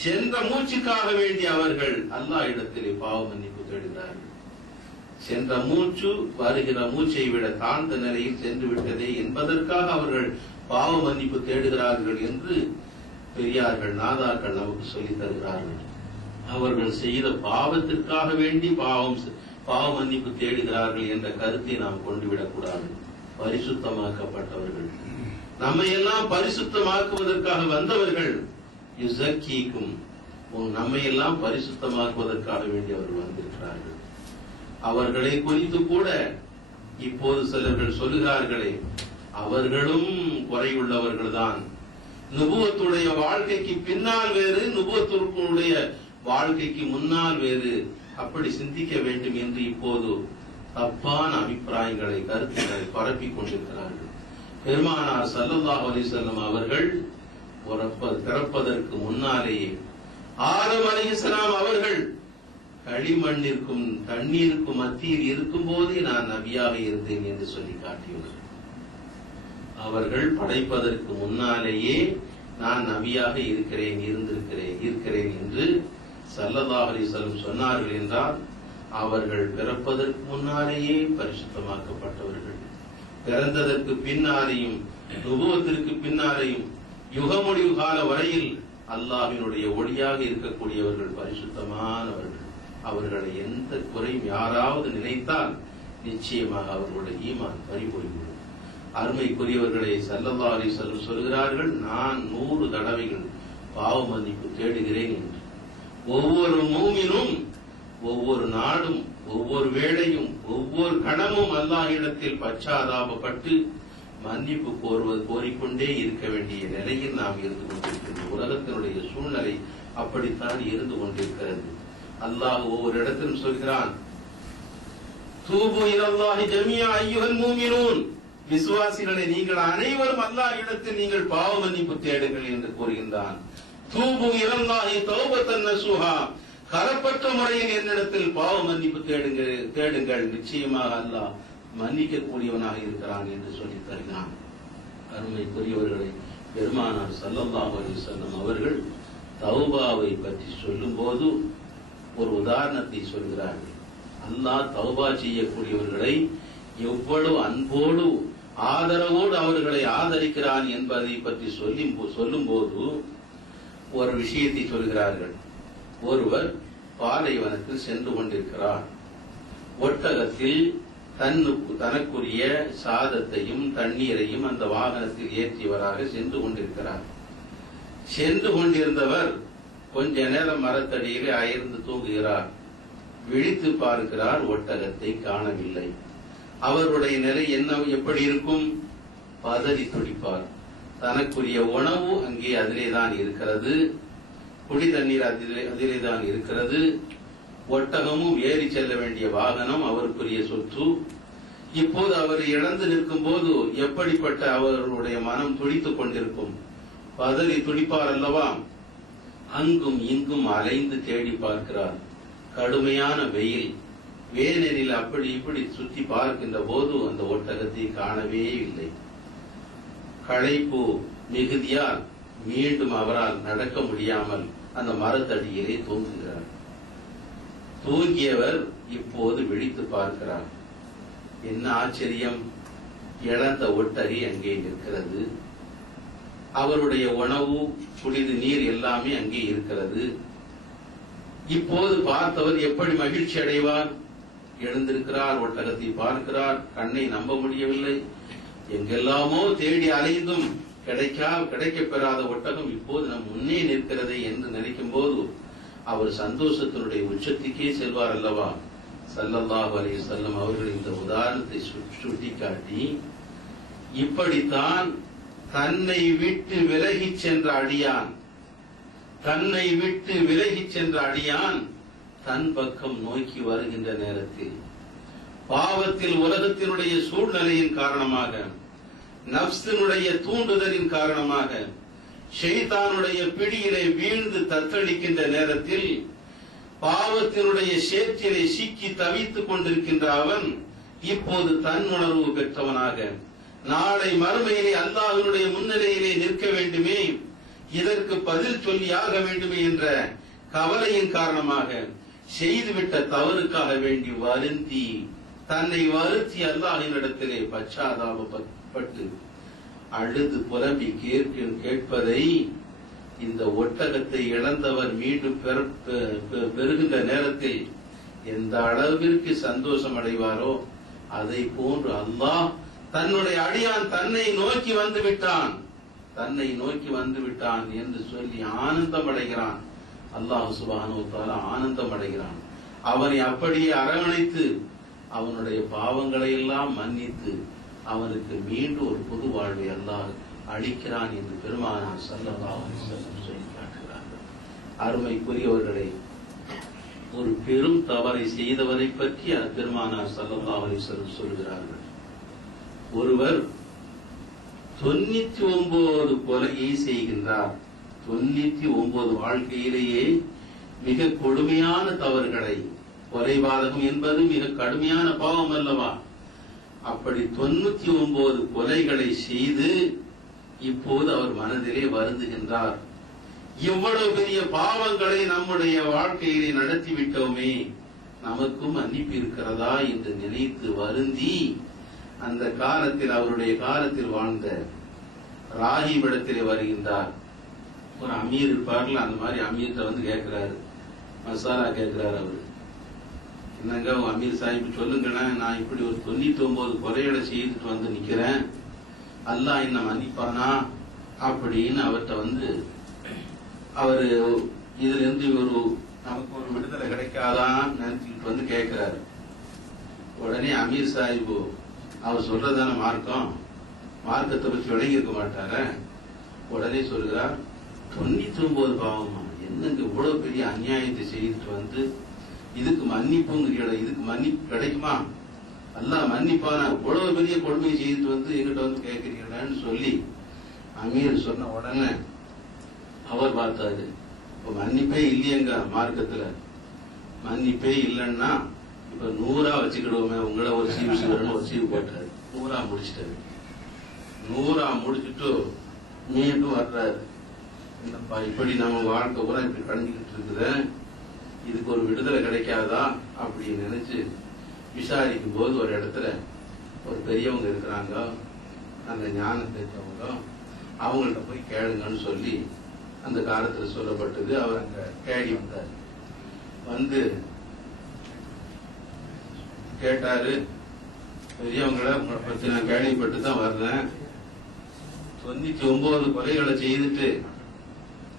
சென்ற மூச்சுக்காக வேண்டி அவர்கள் அல்லாஹ் இடத்திலே பாவ மன்னிப்பு தேடுகிறார்கள். சென்ற மூச்சு வருகிற மூச்சை விட தாழ்ந்த நிலையில் சென்று விட்டதே என்பதற்காக அவர்கள் பாவ மன்னிப்பு தேடுகிறார்கள் என்று பெரியார்கள் நாதார்கள் நமக்கு சொல்லித் தருகிறார்கள். அவர்கள் செய்த பாவத்திற்காக வேண்டி பாவ மன்னிப்பு தேடுகிறார்கள் என்ற கருத்தை நாம் கொண்டுவிடக் கூடாது. பரிசுத்தமாக்கப்பட்டவர்கள், நம்மை எல்லாம் பரிசுத்தமாக்குவதற்காக வந்தவர்கள், யுஸக்கீக்கும், நம்மை எல்லாம் பரிசுத்தமாக்குவதற்காக வேண்டி அவர்கள் வந்திருக்கிறார்கள். அவர்களை குறித்து கூட இப்போது சிலர்கள் சொல்லுகிறார்களே, அவர்களும் குறையுள்ளவர்கள் தான். நுபுவத்துடைய வாழ்க்கைக்கு பின்னால் வேறு, நுபுவத்துடைய வாழ்க்கைக்கு முன்னால் வேறு, அப்படி சிந்திக்க வேண்டும் என்று இப்போது தப்பான அபிப்பிராயங்களை, கருத்துக்களை பரப்பிக் கொண்டிருக்கிறார்கள். பெருமானார் ஸல்லல்லாஹு அலைஹி வஸல்லம் அவர்கள் பிறப்பதற்கு முன்னாலேயே ஆதம் அலைஹிஸ்ஸலாம் அவர்கள் களிமண்ணிற்கும் தண்ணீருக்கும் மத்தியில் இருக்கும் போதே நான் நபியாக இருந்தேன் என்று சொல்லி காட்டியுள்ளார். அவர்கள் படைப்பதற்கு முன்னாலேயே நான் நபியாக இருக்கிறேன் என்று ஸல்லல்லாஹு அலைஹி வஸல்லம் சொன்னார்கள் என்றால் அவர்கள் பிறப்பதற்கு முன்னாலேயே பரிசுத்தமாக்கப்பட்டவர்கள். பிறந்ததற்கு பின்னாலேயும் நுபுவத்திற்கு பின்னாலேயும் யுகமுடிவு கால வரையில் அல்லாஹ்வினுடைய ஒளியாக இருக்கக்கூடியவர்கள் பரிசுத்தமானவர்கள். அவர்களை எந்த குறையும் யாராவது நினைத்தால் நிச்சயமாக அவர்களுடைய ஈமான் பறிபோய்விடும். அருமைக்குரியவர்களை ஸல்லல்லாஹு அலைஹி வஸல்லம் சொல்கிறார்கள், நான் 100 தடவைகள் பாவ மன்னிப்பு தேடுகிறேன் என்று. ஒவ்வொரு மூமினும் ஒவ்வொரு நாடும் ஒவ்வொரு வேளையும் ஒவ்வொரு கணமும் அல்லாஹ்விடத்தில் பச்சாதாபப்பட்டு மன்னிப்பு கோரிக்கொண்டே இருக்க வேண்டிய நிலையில் நாம் இருந்து கொண்டிருக்கிறோம். உலகத்தினுடைய சூழ்நிலை அப்படித்தான் இருந்து கொண்டிருக்கிறது. அல்லாஹ் ஒவ்வொரு இடத்திலும் சொல்கிறான், தூபு இலல்லாஹி ஜமீஅ அய்யுஹல் மூமினூன், விசுவாசிகளே நீங்கள் அனைவரும் அல்லாஹ்விடத்தில் நீங்கள் பாவ மன்னிப்பு தேடுங்கள் என்று கூறுகின்றான். தூபு இலல்லாஹி தௌபத்தன் நஸூஹா, கரப்பற்ற முறையில் என்னிடத்தில் பாவ மன்னிப்பு தேடுங்கள், நிச்சயமாக அல்லாஹ் மன்னிக்க கூடியவனாக இருக்கிறான் என்று சொல்லி தருகிறான். அருமைக்குரியவர்களை, பெருமானார் ஸல்லல்லாஹு அலைஹி வஸல்லம் அவர்கள் தௌபாவை பற்றி சொல்லும் போது ஒரு உதாரணத்தை சொல்கிறார்கள். அல்லாஹ் தௌபா செய்யக்கூடியவர்களை எவ்வளவு அன்போடு ஆதரவோடு அவர்களை ஆதரிக்கிறான் என்பதை பற்றி சொல்லும் போது ஒரு விஷயத்தை சொல்கிறார்கள். ஒருவர் பாலைவனத்தில் சென்று கொண்டிருக்கிறார். ஒட்டகத்தில் தனக்குரிய சாதத்தையும் தண்ணீரையும் அந்த வாகனத்தில் ஏற்றியவராக சென்று கொண்டிருக்கிறார். சென்று கொண்டிருந்தவர் கொஞ்ச நேரம் மரத்தடியிலே அயர்ந்து தூங்குகிறார். விழித்து பார்க்கிறார், ஒட்டகத்தை காணவில்லை. அவருடைய நிலை எப்படி இருக்கும்? பதறி துடிப்பார். தனக்குரிய உணவு அங்கே அதிலேதான் இருக்கிறது, குடி தண்ணீர் அதிலேதான் இருக்கிறது, ஒட்டகமும் ஏறி செல்ல வேண்டிய வாகனம் அவருக்குரிய சொத்து. இப்போது அவர் இழந்து நிற்கும் போது எப்படிப்பட்ட அவருடைய மனம் துடித்துக் கொண்டிருக்கும்? பதறி துடிப்பார் அல்லவா? அங்கும் இங்கும் அலைந்து தேடி பார்க்கிறார். கடுமையான வெயில், வேனலில் அப்படி இப்படி சுற்றி பார்க்கின்ற போது அந்த ஒட்டகத்தை காணவே இல்லை. களைப்பு மிகுதியால் மீண்டும் அவரால் நடக்க முடியாமல் அந்த மரத்தடியிலே தூங்குகிறார். தூங்கியவர் இப்போது விழித்து பார்க்கிறார். என்ன ஆச்சரியம்! இழந்த ஒட்டகை அங்கே இருக்கிறது, அவருடைய உணவு குடிது நீர் எல்லாமே அங்கே இருக்கிறது. இப்போது பார்த்தவர் எப்படி மகிழ்ச்சி அடைவார்? எழுந்திருக்கிறார், ஒட்டகத்தை பார்க்கிறார், கண்ணை நம்ப முடியவில்லை. எங்கெல்லாமோ தேடி அலைந்தும் கிடைக்க பெறாத ஒட்டகம் இப்போது நம் முன்னே நிற்கிறதே என்று நினைக்கும் போது அவர் சந்தோஷத்தினுடைய உச்சத்துக்கே செல்வார் அல்லவா? ஸல்லல்லாஹு அலைஹி வஸல்லம் அவர்கள் இந்த உதாரணத்தை சுட்டிக்காட்டி, இப்படித்தான் தன்னை விட்டு விலகிச் சென்ற அடியான் தன் பக்கம் நோக்கி வருகின்ற நேரத்தில் பாவத்தில் உலகத்தினுடைய சூழ்நிலையின் காரணமாக, நஃப்ஸினுடைய தூண்டுதலின் காரணமாக, ஷைத்தானுடைய பிடியிலே வீழ்ந்து தத்தளிக்கின்ற நேரத்தில், பாவத்தினுடைய சேற்றிலே சிக்கி தவித்துக் கொண்டிருக்கின்ற அவன் இப்போது தன் உணர்வு பெற்றவனாக நாளை மறுமையிலே அல்லாஹ்வினுடைய முன்னிலையிலே நிற்க வேண்டுமே, இதற்கு பதில் சொல்லியாக வேண்டுமே என்ற கவலையின் காரணமாக, செய்துவிட்ட தவறுக்காக வேண்டி வருந்தி தன்னை வருத்தி அல்லாஹ்வினிடத்திலே பச்சாதாபப்பட்டு அழுது புலம்பி கேட்பதை இந்த ஒட்டகத்தை இழந்தவர் மீண்டும் பெறுகின்ற நேரத்தில் எந்த அளவிற்கு சந்தோஷம் அடைவாரோ அதை போன்று அல்லாஹ் தன்னுடைய அடியான் தன்னை நோக்கி வந்து விட்டான் என்று சொல்லி ஆனந்தம் அடைகிறான். அல்லாஹ் சுப்ஹானஹு வ தஆலா ஆனந்தம் அடைகிறான். அவனை அப்படியே அரவணைத்து அவனுடைய பாவங்களை எல்லாம் மன்னித்து அவனுக்கு மீண்டும் ஒரு புது வாழ்வை அல்லாஹ் அளிக்கிறான் என்று பெருமானார் ஸல்லல்லாஹு அலைஹி வஸல்லம் சொல்லி காட்டுகிறார்கள். அருமைக்குரியவர்களே, ஒரு பெரும் தவறை செய்தவரை பற்றி பெருமானார் ஸல்லல்லாஹு அலைஹி வஸல்லம் சொல்கிறார்கள். ஒருவர் 99 கொலையை செய்கின்றார். 99 வாழ்க்கையிலேயே மிக கொடுமையான தவறுகளை, கொலைபாதகம் என்பது மிக கடுமையான பாவம் அல்லவா? அப்படி 99 கொலைகளை செய்து இப்போது அவர் மனதிலே வருந்துகின்றார். இவ்வளவு பெரிய பாவங்களை நம்முடைய வாழ்க்கையிலே நடத்திவிட்டோமே, நமக்கும் மன்னிப்பு இருக்கிறதா என்று நினைத்து வருந்தி அந்த காலத்தில், அவருடைய காலத்தில் வாழ்ந்த ராஹிபிடத்திலே வருகின்றார். ஒரு அமீர் இருப்பார்ல, அந்த மாதிரி அமீர்கிட்ட வந்து கேட்கிறாரு, மசாலா கேட்கிறாரு. அவரு, என்னங்க அமீர் சாஹிப் சொல்லுங்கண்ணா, நான் இப்படி ஒரு 99 கொலைகளை செய்துட்டு வந்து நிக்கிறேன், அல்லாஹ் என்ன மன்னிப்பானா அப்படின்னு அவர்கிட்ட வந்து அவரு இதுல இருந்து நமக்கு ஒரு விடுதலை கிடைக்காதான் நினைச்சுக்கிட்டு வந்து கேட்கிறாரு. உடனே அமீர் சாஹிபு, அவர் சொல்றதான மார்க்கத்தை பற்றி விளங்கி இருக்க மாட்டார, உடனே சொல்கிறார், 99 பாவமா, என்னங்க இவ்வளவு பெரிய அநியாயத்தை செய்துட்டு வந்து இதுக்கு மன்னிப்புங்கிறீங்களா? இதுக்கு மன்னிப்பு கிடைக்குமா? அல்லாஹ் மன்னிப்பானா? இவ்வளவு பெரிய கொடுமையை செய்துட்டு வந்து எங்கிட்ட வந்து கேட்கிறீங்களான்னு சொல்லி அமீர் சொன்ன உடனே அவர் பார்த்தாரு, இப்ப மன்னிப்பே இல்லையங்க மார்க்கத்துல, மன்னிப்பே இல்லைன்னா இப்ப 100 வச்சுக்கிடுவோமே, உங்களை ஒரு சீவு போட்டாரு, 100 முடிச்சிட்டாரு. 100 முடிச்சுட்டு மீண்டும் வர்றாரு, என்னப்பா இப்படி நம்ம வாழ்க்கை பூரா இப்படி கழிஞ்சுக்கிட்டு இருக்குது, இதுக்கு ஒரு விடுதலை கிடைக்காதா அப்படின்னு நினைச்சு விசாரிக்கும் போது ஒரு இடத்துல ஒரு பெரியவங்க இருக்கிறாங்க, அந்த ஞானம் தெரிஞ்சவங்க, அவங்கள்ட்ட போய் கேளுங்கன்னு சொல்லி அந்த காலத்துல சொல்லப்பட்டது. அவர் அங்க தேடி வந்தார். வந்து கேட்டாரு, பெரியவங்களை உங்களை பத்தி நான் கேள்விப்பட்டு தான் வர்றேன், 99 கொலைகளை செய்துட்டு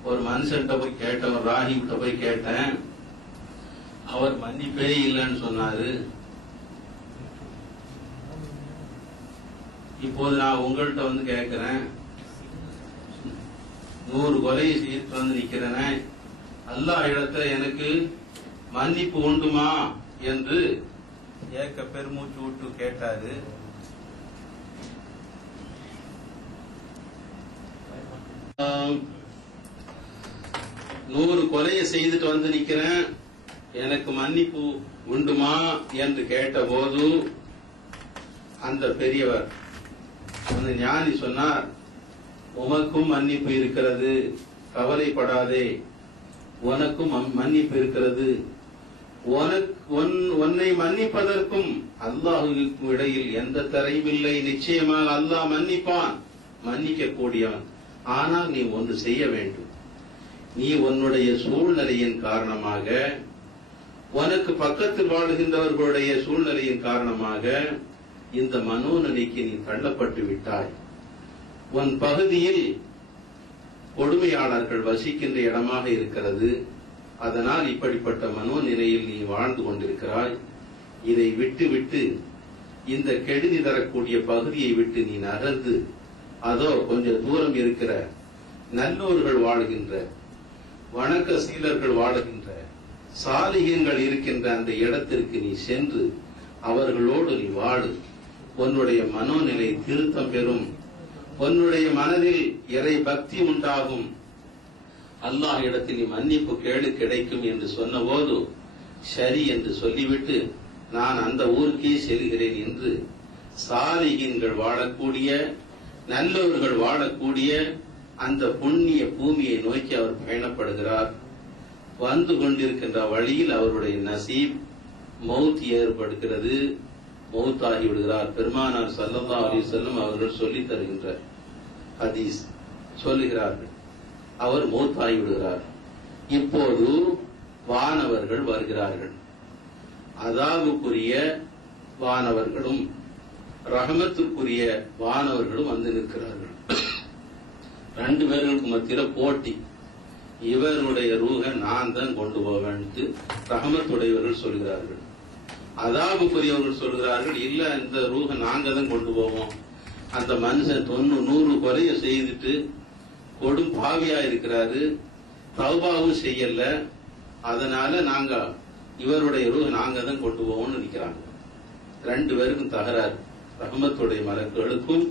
ஒரு மனுஷன்கிட்ட போய் கேட்டேன், ஒரு ராஹிப்கிட்ட போய் கேட்டேன், அவர் மன்னிப்பே இல்லைன்னு சொன்னாரு. இப்போது நான் உங்கள்கிட்ட வந்து கேட்கிறேன், 100 கொலையை செய்து வந்து நிக்கிறேன், அல்லாஹ் இடத்துல எனக்கு மன்னிப்பு உண்டுமா என்று ஏக்க பெருமூச்சு விட்டு கேட்டாரு. நூறு கொலையை செய்துட்டு வந்து நிக்கிறேன், எனக்கு மன்னிப்பு உண்டுமா என்று கேட்ட போது அந்த பெரியவர், அந்த ஞானி சொன்னார், உமக்கும் மன்னிப்பு இருக்கிறது, கவலைப்படாதே, உனக்கும் மன்னிப்பு இருக்கிறது, உன்னை மன்னிப்பதற்கும் அல்லாஹுக்கும் இடையில் எந்த தடையும் இல்லை, நிச்சயமாக அல்லாஹ் மன்னிப்பான், மன்னிக்க கூடியவன். ஆனால் நீ ஒன்று செய்ய வேண்டும், நீ உன்னுடைய சூழ்நிலையின் காரணமாக, உனக்கு பக்கத்தில் வாழ்கின்றவர்களுடைய சூழ்நிலையின் காரணமாக இந்த மனோநிலைக்கு நீ தள்ளப்பட்டு விட்டாய். உன் பகுதியில் கொடுமையாளர்கள் வசிக்கின்ற இடமாக இருக்கிறது, அதனால் இப்படிப்பட்ட மனோநிலையில் நீ வாழ்ந்து கொண்டிருக்கிறாய். இதை விட்டு இந்த கெடுதி தரக்கூடிய பகுதியை விட்டு நீ நகர்ந்து அதோ கொஞ்சம் தூரம் இருக்கிற நல்லோர்கள் வாழ்கின்ற, வணக்க சீலர்கள் வாழ்கின்ற, சாலிகங்கள் இருக்கின்ற அந்த இடத்திற்கு நீ சென்று அவர்களோடு நீ வாழு. உன்னுடைய மனோநிலை திருத்தம் பெறும், உன்னுடைய மனதில் இறை பக்தி உண்டாகும், அல்லாஹ் இடத்தில் நீ மன்னிப்பு கேடு கிடைக்கும் என்று சொன்னபோது சரி என்று சொல்லிவிட்டு நான் அந்த ஊருக்கே செல்கிறேன் என்று சாலிகீன்கள் வாழக்கூடிய, நல்லவர்கள் வாழக்கூடிய அந்த புண்ணிய பூமியை நோக்கி அவர் பயணப்படுகிறார். வந்து கொண்டிருக்கின்ற வழியில் அவருடைய நசீப் மௌத் ஏற்படுகிறது, மௌத்தாகி விடுகிறார். பெருமானார் ஸல்லல்லாஹு அலைஹி வஸல்லம் அவர்கள் சொல்லித் தருகின்ற ஹதீஸ் சொல்லுகிறார்கள், அவர் மௌத்தாகி விடுகிறார். இப்போது வானவர்கள் வருகிறார்கள். அதாபுக்குரிய வானவர்களும் ரஹமத்துக்குரிய வானவர்களும் வந்து நிற்கிறார்கள். ரெண்டு பேர்களுக்கு மத்தியில போட்டி. இவருடைய ரூஹ நான் தான் கொண்டு போவேன்ட்டு ரஹமத்துடையவர்கள் சொல்கிறார்கள். அதாபுக்குரியவர்கள் சொல்கிறார்கள், இல்ல இந்த ரூஹ நாங்க தான் கொண்டு போவோம். அந்த மனுஷன் 100 கொலையை செய்துட்டு கொடும் பாவியா இருக்கிறாரு, தௌபாவும் செய்யல, அதனால நாங்க இவருடைய ரூஹ நாங்க தான் கொண்டு போவோம்னு நிக்கிறாங்க. ரெண்டு பேருக்கும் தகராறு. ரஹமத்துடைய மலக்குகளுக்கும்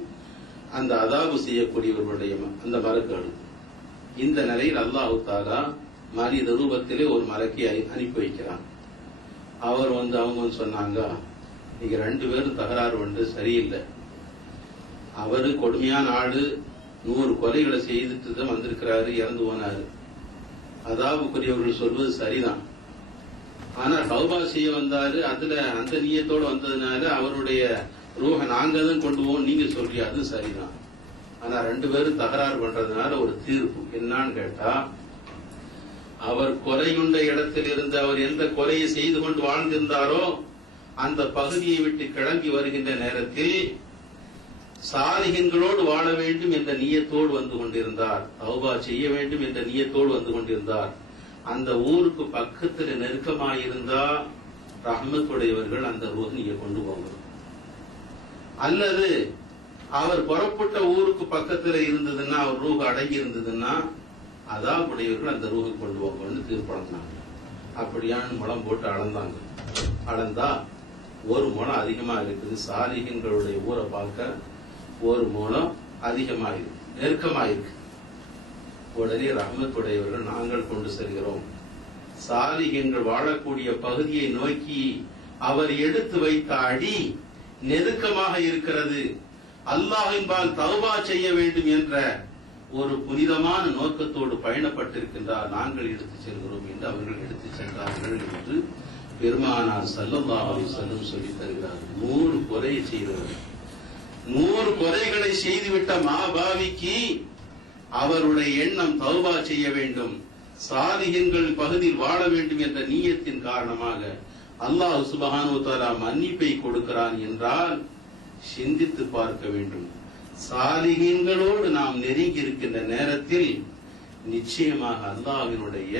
அந்த அதாபு செய்யக்கூடியவர்களுடைய அந்த மலக்குகளுக்கும். இந்த நிலையில் அல்லாஹ் தஆலா மனித ரூபத்திலே ஒரு மலக்கை அனுப்பி வைக்கிறான். அவர் அவங்க சொன்னாங்க, நீங்க ரெண்டு பேரும் தகராறு வந்து சரியில்லை. அவரு கொடுமையான ஆளு, 100 கொலைகளை செய்துட்டு தான் வந்திருக்கிறாரு, இறந்து போனாரு. அதாபுக்குரியவர்கள் சொல்வது சரிதான். ஆனா தௌபா செய்ய வந்தாரு, அதுல அந்த நியத்தோடு வந்ததுனால அவருடைய ரூஹ நாங்க தான் கொண்டு போவோம் நீங்க சொல்றியா, அது சரிதான். ஆனா ரெண்டு பேரும் தகராறு பண்றதுனால ஒரு தீர்ப்பு என்னன்னு கேட்டா, அவர் கொலையுண்ட இடத்தில் இருந்து அவர் எந்த கொலையை செய்து கொண்டு வாழ்ந்திருந்தாரோ அந்த பகுதியை விட்டு கிளம்பி வருகின்ற நேரத்தில் சாலிஹீன்களோடு வாழ வேண்டும் என்ற நியத்தோடு வந்து கொண்டிருந்தார், தௌபா செய்ய வேண்டும் என்ற நியத்தோடு வந்து கொண்டிருந்தார். அந்த ஊருக்கு பக்கத்தில் நெருக்கமாயிருந்தா ரஹ்மத்துடையவர்கள் அந்த ரூஹ் நீங்க கொண்டு போங்க. அல்லது அவர் புறப்பட்ட ஊருக்கு பக்கத்தில் இருந்ததுன்னா, அவர் ரூஹ் அடங்கி இருந்ததுன்னா அதாபுடையவர்கள் அந்த ரூஹை கொண்டு போங்கன்னு தீர்ப்பளந்தாங்க. அப்படியான்னு முளம் போட்டு அளந்தாங்க. அளந்தா ஒரு முளம் அதிகமா இருக்குது. சாலிஹீன்களுடைய ஊரை பார்க்க ஒரு முளம் அதிகமா இருக்கு, நெருக்கமாயிருக்கு. உடனே ரஹ்மத்துடையவர்கள் நாங்கள் கொண்டு செல்கிறோம். சாலிஹீன்கள் வாழக்கூடிய பகுதியை நோக்கி அவர் எடுத்து வைத்த அடி நெருக்கமாக இருக்கிறது, அல்லாஹ்வின்பால் தௌபா செய்ய வேண்டும் என்ற ஒரு புனிதமான நோக்கத்தோடு பயணப்பட்டிருக்கின்றார், நாங்கள் எடுத்துச் செல்கிறோம் என்று அவர்கள் எடுத்துச் சென்றார்கள் என்று பெருமானார் ஸல்லல்லாஹு அலைஹி வஸல்லம் சொல்லித் தருகிறார்கள். 100 கொலையை செய்தவர், 100 கொலைகளை செய்துவிட்ட மாபாவிக்கு அவருடைய எண்ணம் தௌபா செய்ய வேண்டும், சாலிஹீன்கள் பகுதியில் வாழ வேண்டும் என்ற நியத்தின் காரணமாக அல்லாஹ் சுப்ஹானஹு வ தஆலா மன்னிப்பை கொடுக்கிறான் என்றால் சிந்தித்து பார்க்க வேண்டும். சாலிஹீன்களோடு நாம் நெருங்கி இருக்கின்ற நேரத்தில் நிச்சயமாக அல்லாஹ்வினுடைய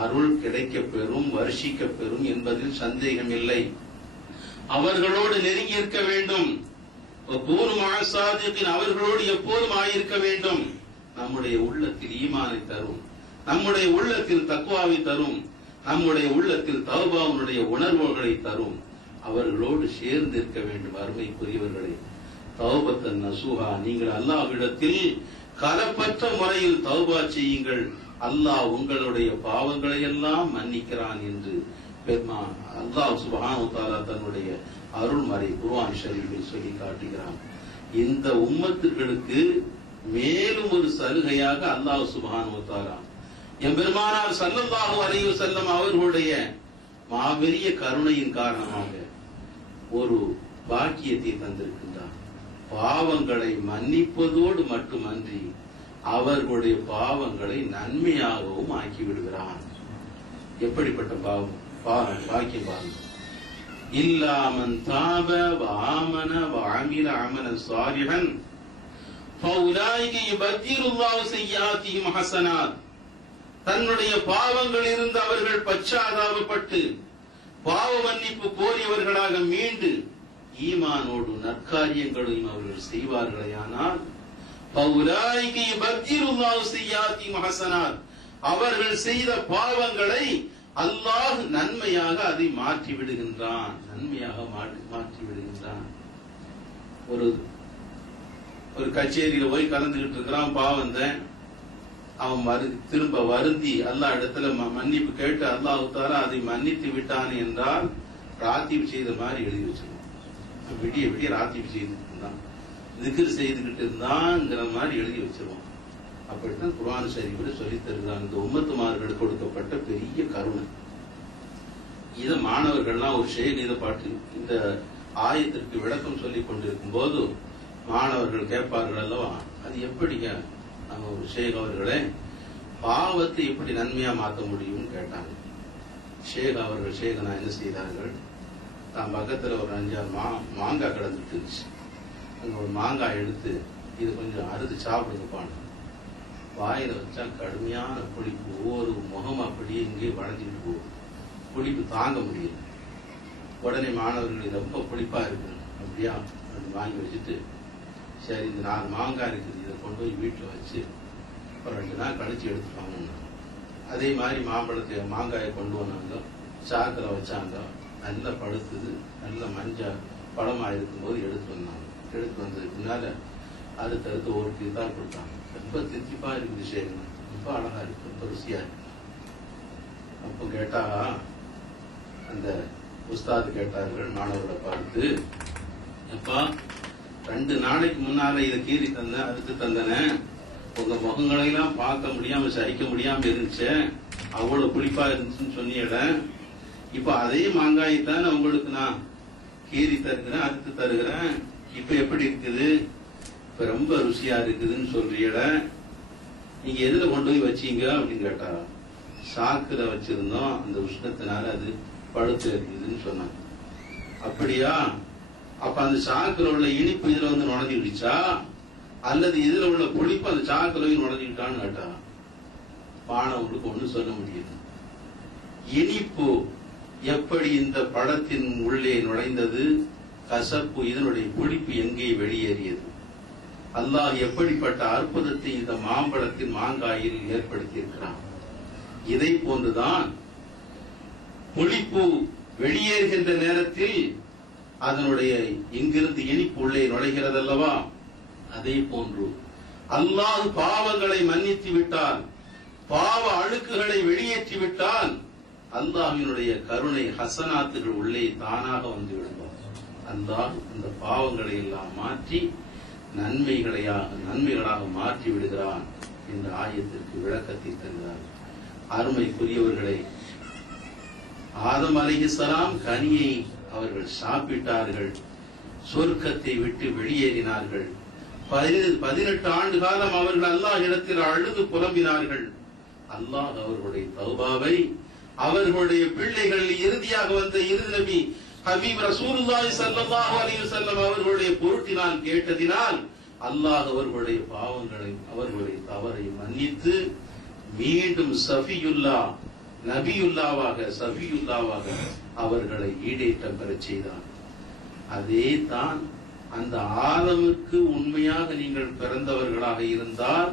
அருள் கிடைக்கப் பெறும், வருஷிக்கப் பெறும் என்பதில் சந்தேகம் இல்லை. அவர்களோடு நெருங்கி இருக்க வேண்டும். அவர்களோடு எப்போதும் ஆயிருக்க வேண்டும். நம்முடைய உள்ளத்தில் ஈமானை தரும், நம்முடைய உள்ளத்தில் தக்வாவை தரும், நம்முடைய உள்ளத்தில் தௌபாவுடைய உணர்வுகளை தரும். அவர்களோடு சேர்ந்து இருக்க வேண்டும். அருமைக்குரியவர்களே, தௌபத்தன் நசூஹா, நீங்கள் அல்லாஹ்விடத்தில் கலப்பற்ற முறையில் தௌபா செய்யுங்கள், அல்லாஹ் உங்களுடைய பாவங்களை எல்லாம் மன்னிக்கிறான் என்று அல்லாஹ் சுப்ஹானஹு வ தஆலா தன்னுடைய அருள்மறை குர்ஆன் ஷரீஃபில் சொல்லி காட்டுகிறான். இந்த உம்மத்துகளுக்கு மேலும் ஒரு சலுகையாக அல்லாஹ் சுப்ஹானஹு வ தஆலா எம்பெருமானார் ஸல்லல்லாஹு அலைஹி வஸல்லம் அவர்களுடைய மாபெரிய கருணையின் காரணமாக ஒரு பாக்கியத்தை தந்திருக்கின்றார். பாவங்களை மன்னிப்பதோடு மட்டுமன்றி அவர்களுடைய பாவங்களை நன்மையாகவும் ஆக்கிவிடுகிறான். எப்படிப்பட்ட பாக்கியம் பாருங்க. இல்லாமன் தாப வஆமன வஅமில அமலன் ஸாலிஹன் ஃபௌலாயிக யுபத்திலுல்லாஹு ஸய்யிஆத்திஹிம் ஹஸனாத். தன்னுடைய பாவங்கள் இருந்து அவர்கள் பச்சாதாபப்பட்டு பாவ மன்னிப்பு கோரியவர்களாக மீண்டு ஈமானோடு நற்காரியங்களையும் அவர்கள் செய்வார்களேயானால் ஃபௌலாயிக யுபத்திலுல்லாஹு ஸய்யிஆத்திஹிம் ஹஸனாத், அவர்கள் செய்த பாவங்களை அல்லாஹ் நன்மையாக அதை மாற்றி விடுகின்றான், நன்மையாக மாற்றி விடுகின்றான். ஒரு கச்சேரியில போய் கலந்துகிட்டு இருக்கிறான், பாவம் தான். அவன் திரும்ப வருந்தி அல்லாஹ் இடத்துல மன்னிப்பு கேட்டு அல்லாஹ் தஆலா அதை மன்னித்து விட்டான் என்றால் ராத்தீப் செய்த மாதிரி எழுதி வச்சிருவான். விடிய விடிய ராத்தீப் செய்துட்டு இருந்தான், திக்ர் செய்துகிட்டு இருந்தாங்கிற மாதிரி எழுதி வச்சிருவான். அப்படித்தான் குர்ஆன் ஷரீஃபில் சொல்லித் தருகிறான். இந்த உம்மத்துமார்களுக்கு கொடுக்கப்பட்ட பெரிய கருணை. இதை மாணவர்கள்லாம் ஒரு ஷேக் இதை பாட்டு இந்த ஆயத்திற்கு விளக்கம் சொல்லிக் கொண்டிருக்கும் போது மாணவர்கள் கேட்பார்கள் அல்லவா, அது எப்படிங்க நம்ம ஒரு ஷேக் அவர்களே பாவத்தை எப்படி நன்மையா மாற்ற முடியும்னு கேட்டாங்க. ஷேகனா என்ன செய்தார்கள், தான் பக்கத்துல ஒரு 5-6 மாங்காய் கிடந்துட்டு இருந்துச்சு. அங்க ஒரு மாங்காய் எடுத்து இது கொஞ்சம் அறுத்து சாப்பிடுங்கப்பான்னு வாயில வச்சா கடுமையான புளிப்பு, ஒவ்வொரு முகம் அப்படியே இங்கே வளைஞ்சிக்கிட்டு போகும், புளிப்பு தாங்க முடியல. உடனே மாணவர்கள் ரொம்ப புளிப்பா இருக்கு அப்படியா வாங்கி வச்சுட்டு, சரி இந்த 4 மாங்காய் இருக்குது, இதை கொண்டு போய் வீட்டுல வச்சு ஒரு 2 நாள் கழிச்சு எடுத்துப்பாங்க. அதே மாதிரி மாங்காயை கொண்டு வந்தாங்க, சாக்கில் வச்சாங்க, நல்லா பழுத்துது, நல்ல மஞ்சள் பழமா இருக்கும்போது எடுத்து வந்தாங்க. எடுத்து வந்ததுக்கு பின்னால அடுத்தடுத்து ஒரு பீஸா கொடுத்தாங்க. ரொம்ப திருப்திப்பா இருக்கு விஷயம், ரொம்ப அழகா இருக்கு, ரொம்ப ருசியா இருக்கு. அப்போ கேட்டா அந்த உஸ்தாது கேட்டார்கள் மாணவர்களை பார்த்து, அப்பா 2 நாளைக்கு முன்னால இதை கீறி தந்தேன், அறுத்து தந்தனே, உங்க முகங்களையெல்லாம் பார்க்க முடியாம சகிக்க முடியாம இருந்துச்சு, அவ்வளவு புளிப்பா இருந்துச்சுன்னு சொன்னியட, இப்ப அதே மாங்காய்த்தானே உங்களுக்கு நான் கீறி தருகிறேன், அறுத்து தருகிறேன், இப்ப எப்படி இருக்குது, இப்ப ரொம்ப ருசியா இருக்குதுன்னு சொல்றியட, நீங்க எதுல கொண்டு போய் வச்சீங்க அப்படின்னு கேட்டா, சாக்குல வச்சிருந்தோம், அந்த உஷ்ணத்தினால அது பழுத்து இருக்குதுன்னு சொன்னாங்க. அப்படியா, அப்ப அந்த சாக்குல உள்ள இனிப்பு இதுல வந்து நுழைஞ்சிடுச்சா அல்லது இதுல உள்ள புளிப்பு அந்த சாக்குல நுழைஞ்சிட்டான்னு கேட்டா, மாணவங்களுக்கு ஒண்ணு சொல்ல முடியுது. இனிப்பு எப்படி இந்த பழத்தின் உள்ளே நுழைந்தது, கசப்பு இதனுடைய புளிப்பு எங்கே வெளியேறியது, அல்லாஹ் எப்படிப்பட்ட அற்புதத்தை இந்த மாம்பழத்தின் மாங்காயில் ஏற்படுத்தி இருக்கிறான். இதை போன்றுதான் புளிப்பு வெளியேறுகின்ற நேரத்தில் அதனுடைய எங்கிருந்து இனிப்பு உள்ளே நுழைகிறது அல்லவா, அதே போன்று அல்லாஹ் பாவங்களை மன்னித்து விட்டால், பாவ அழுக்குகளை வெளியேற்றி விட்டால், அல்லாஹ்வினுடைய கருணை ஹசனாத்துகள் உள்ளே தானாக வந்து விடுவார். அல்லாஹ் அந்த பாவங்களை எல்லாம் மாற்றி நன்மைகளாக மாற்றி விடுகிறான் என்ற ஆயத்திற்கு விளக்கத்தை தருகிறார். அருமைக்குரியவர்களே, ஆதம் அலைஹிஸ்ஸலாம் கனியை அவர்கள் சாப்பிட்டார்கள், சொர்க்கத்தை விட்டு வெளியேறினார்கள். 18 ஆண்டு காலம் அவர்கள் அல்லாஹ் இடத்தில் அழுது புலம்பினார்கள். அல்லாஹ் அவர்களுடைய தௌபாவை அவர்களுடைய பிள்ளைகள் இறுதியாக வந்த இறுதி நபி ஹபீப் ரசூலுல்லாஹி ஸல்லல்லாஹு அலைஹி வஸல்லம் அவர்களுடைய பொருட்டினால் கேட்டதினால் அல்லாஹ் அவர்களுடைய பாவங்களை அவர்களுடைய தவறை மன்னித்து மீண்டும் சஃபியுல்லாவாக அவர்களை ஈடேற்றம் பெறச் செய்தார். அதே தான் அந்த ஆதமுக்கு உண்மையாக நீங்கள் பிறந்தவர்களாக இருந்தால்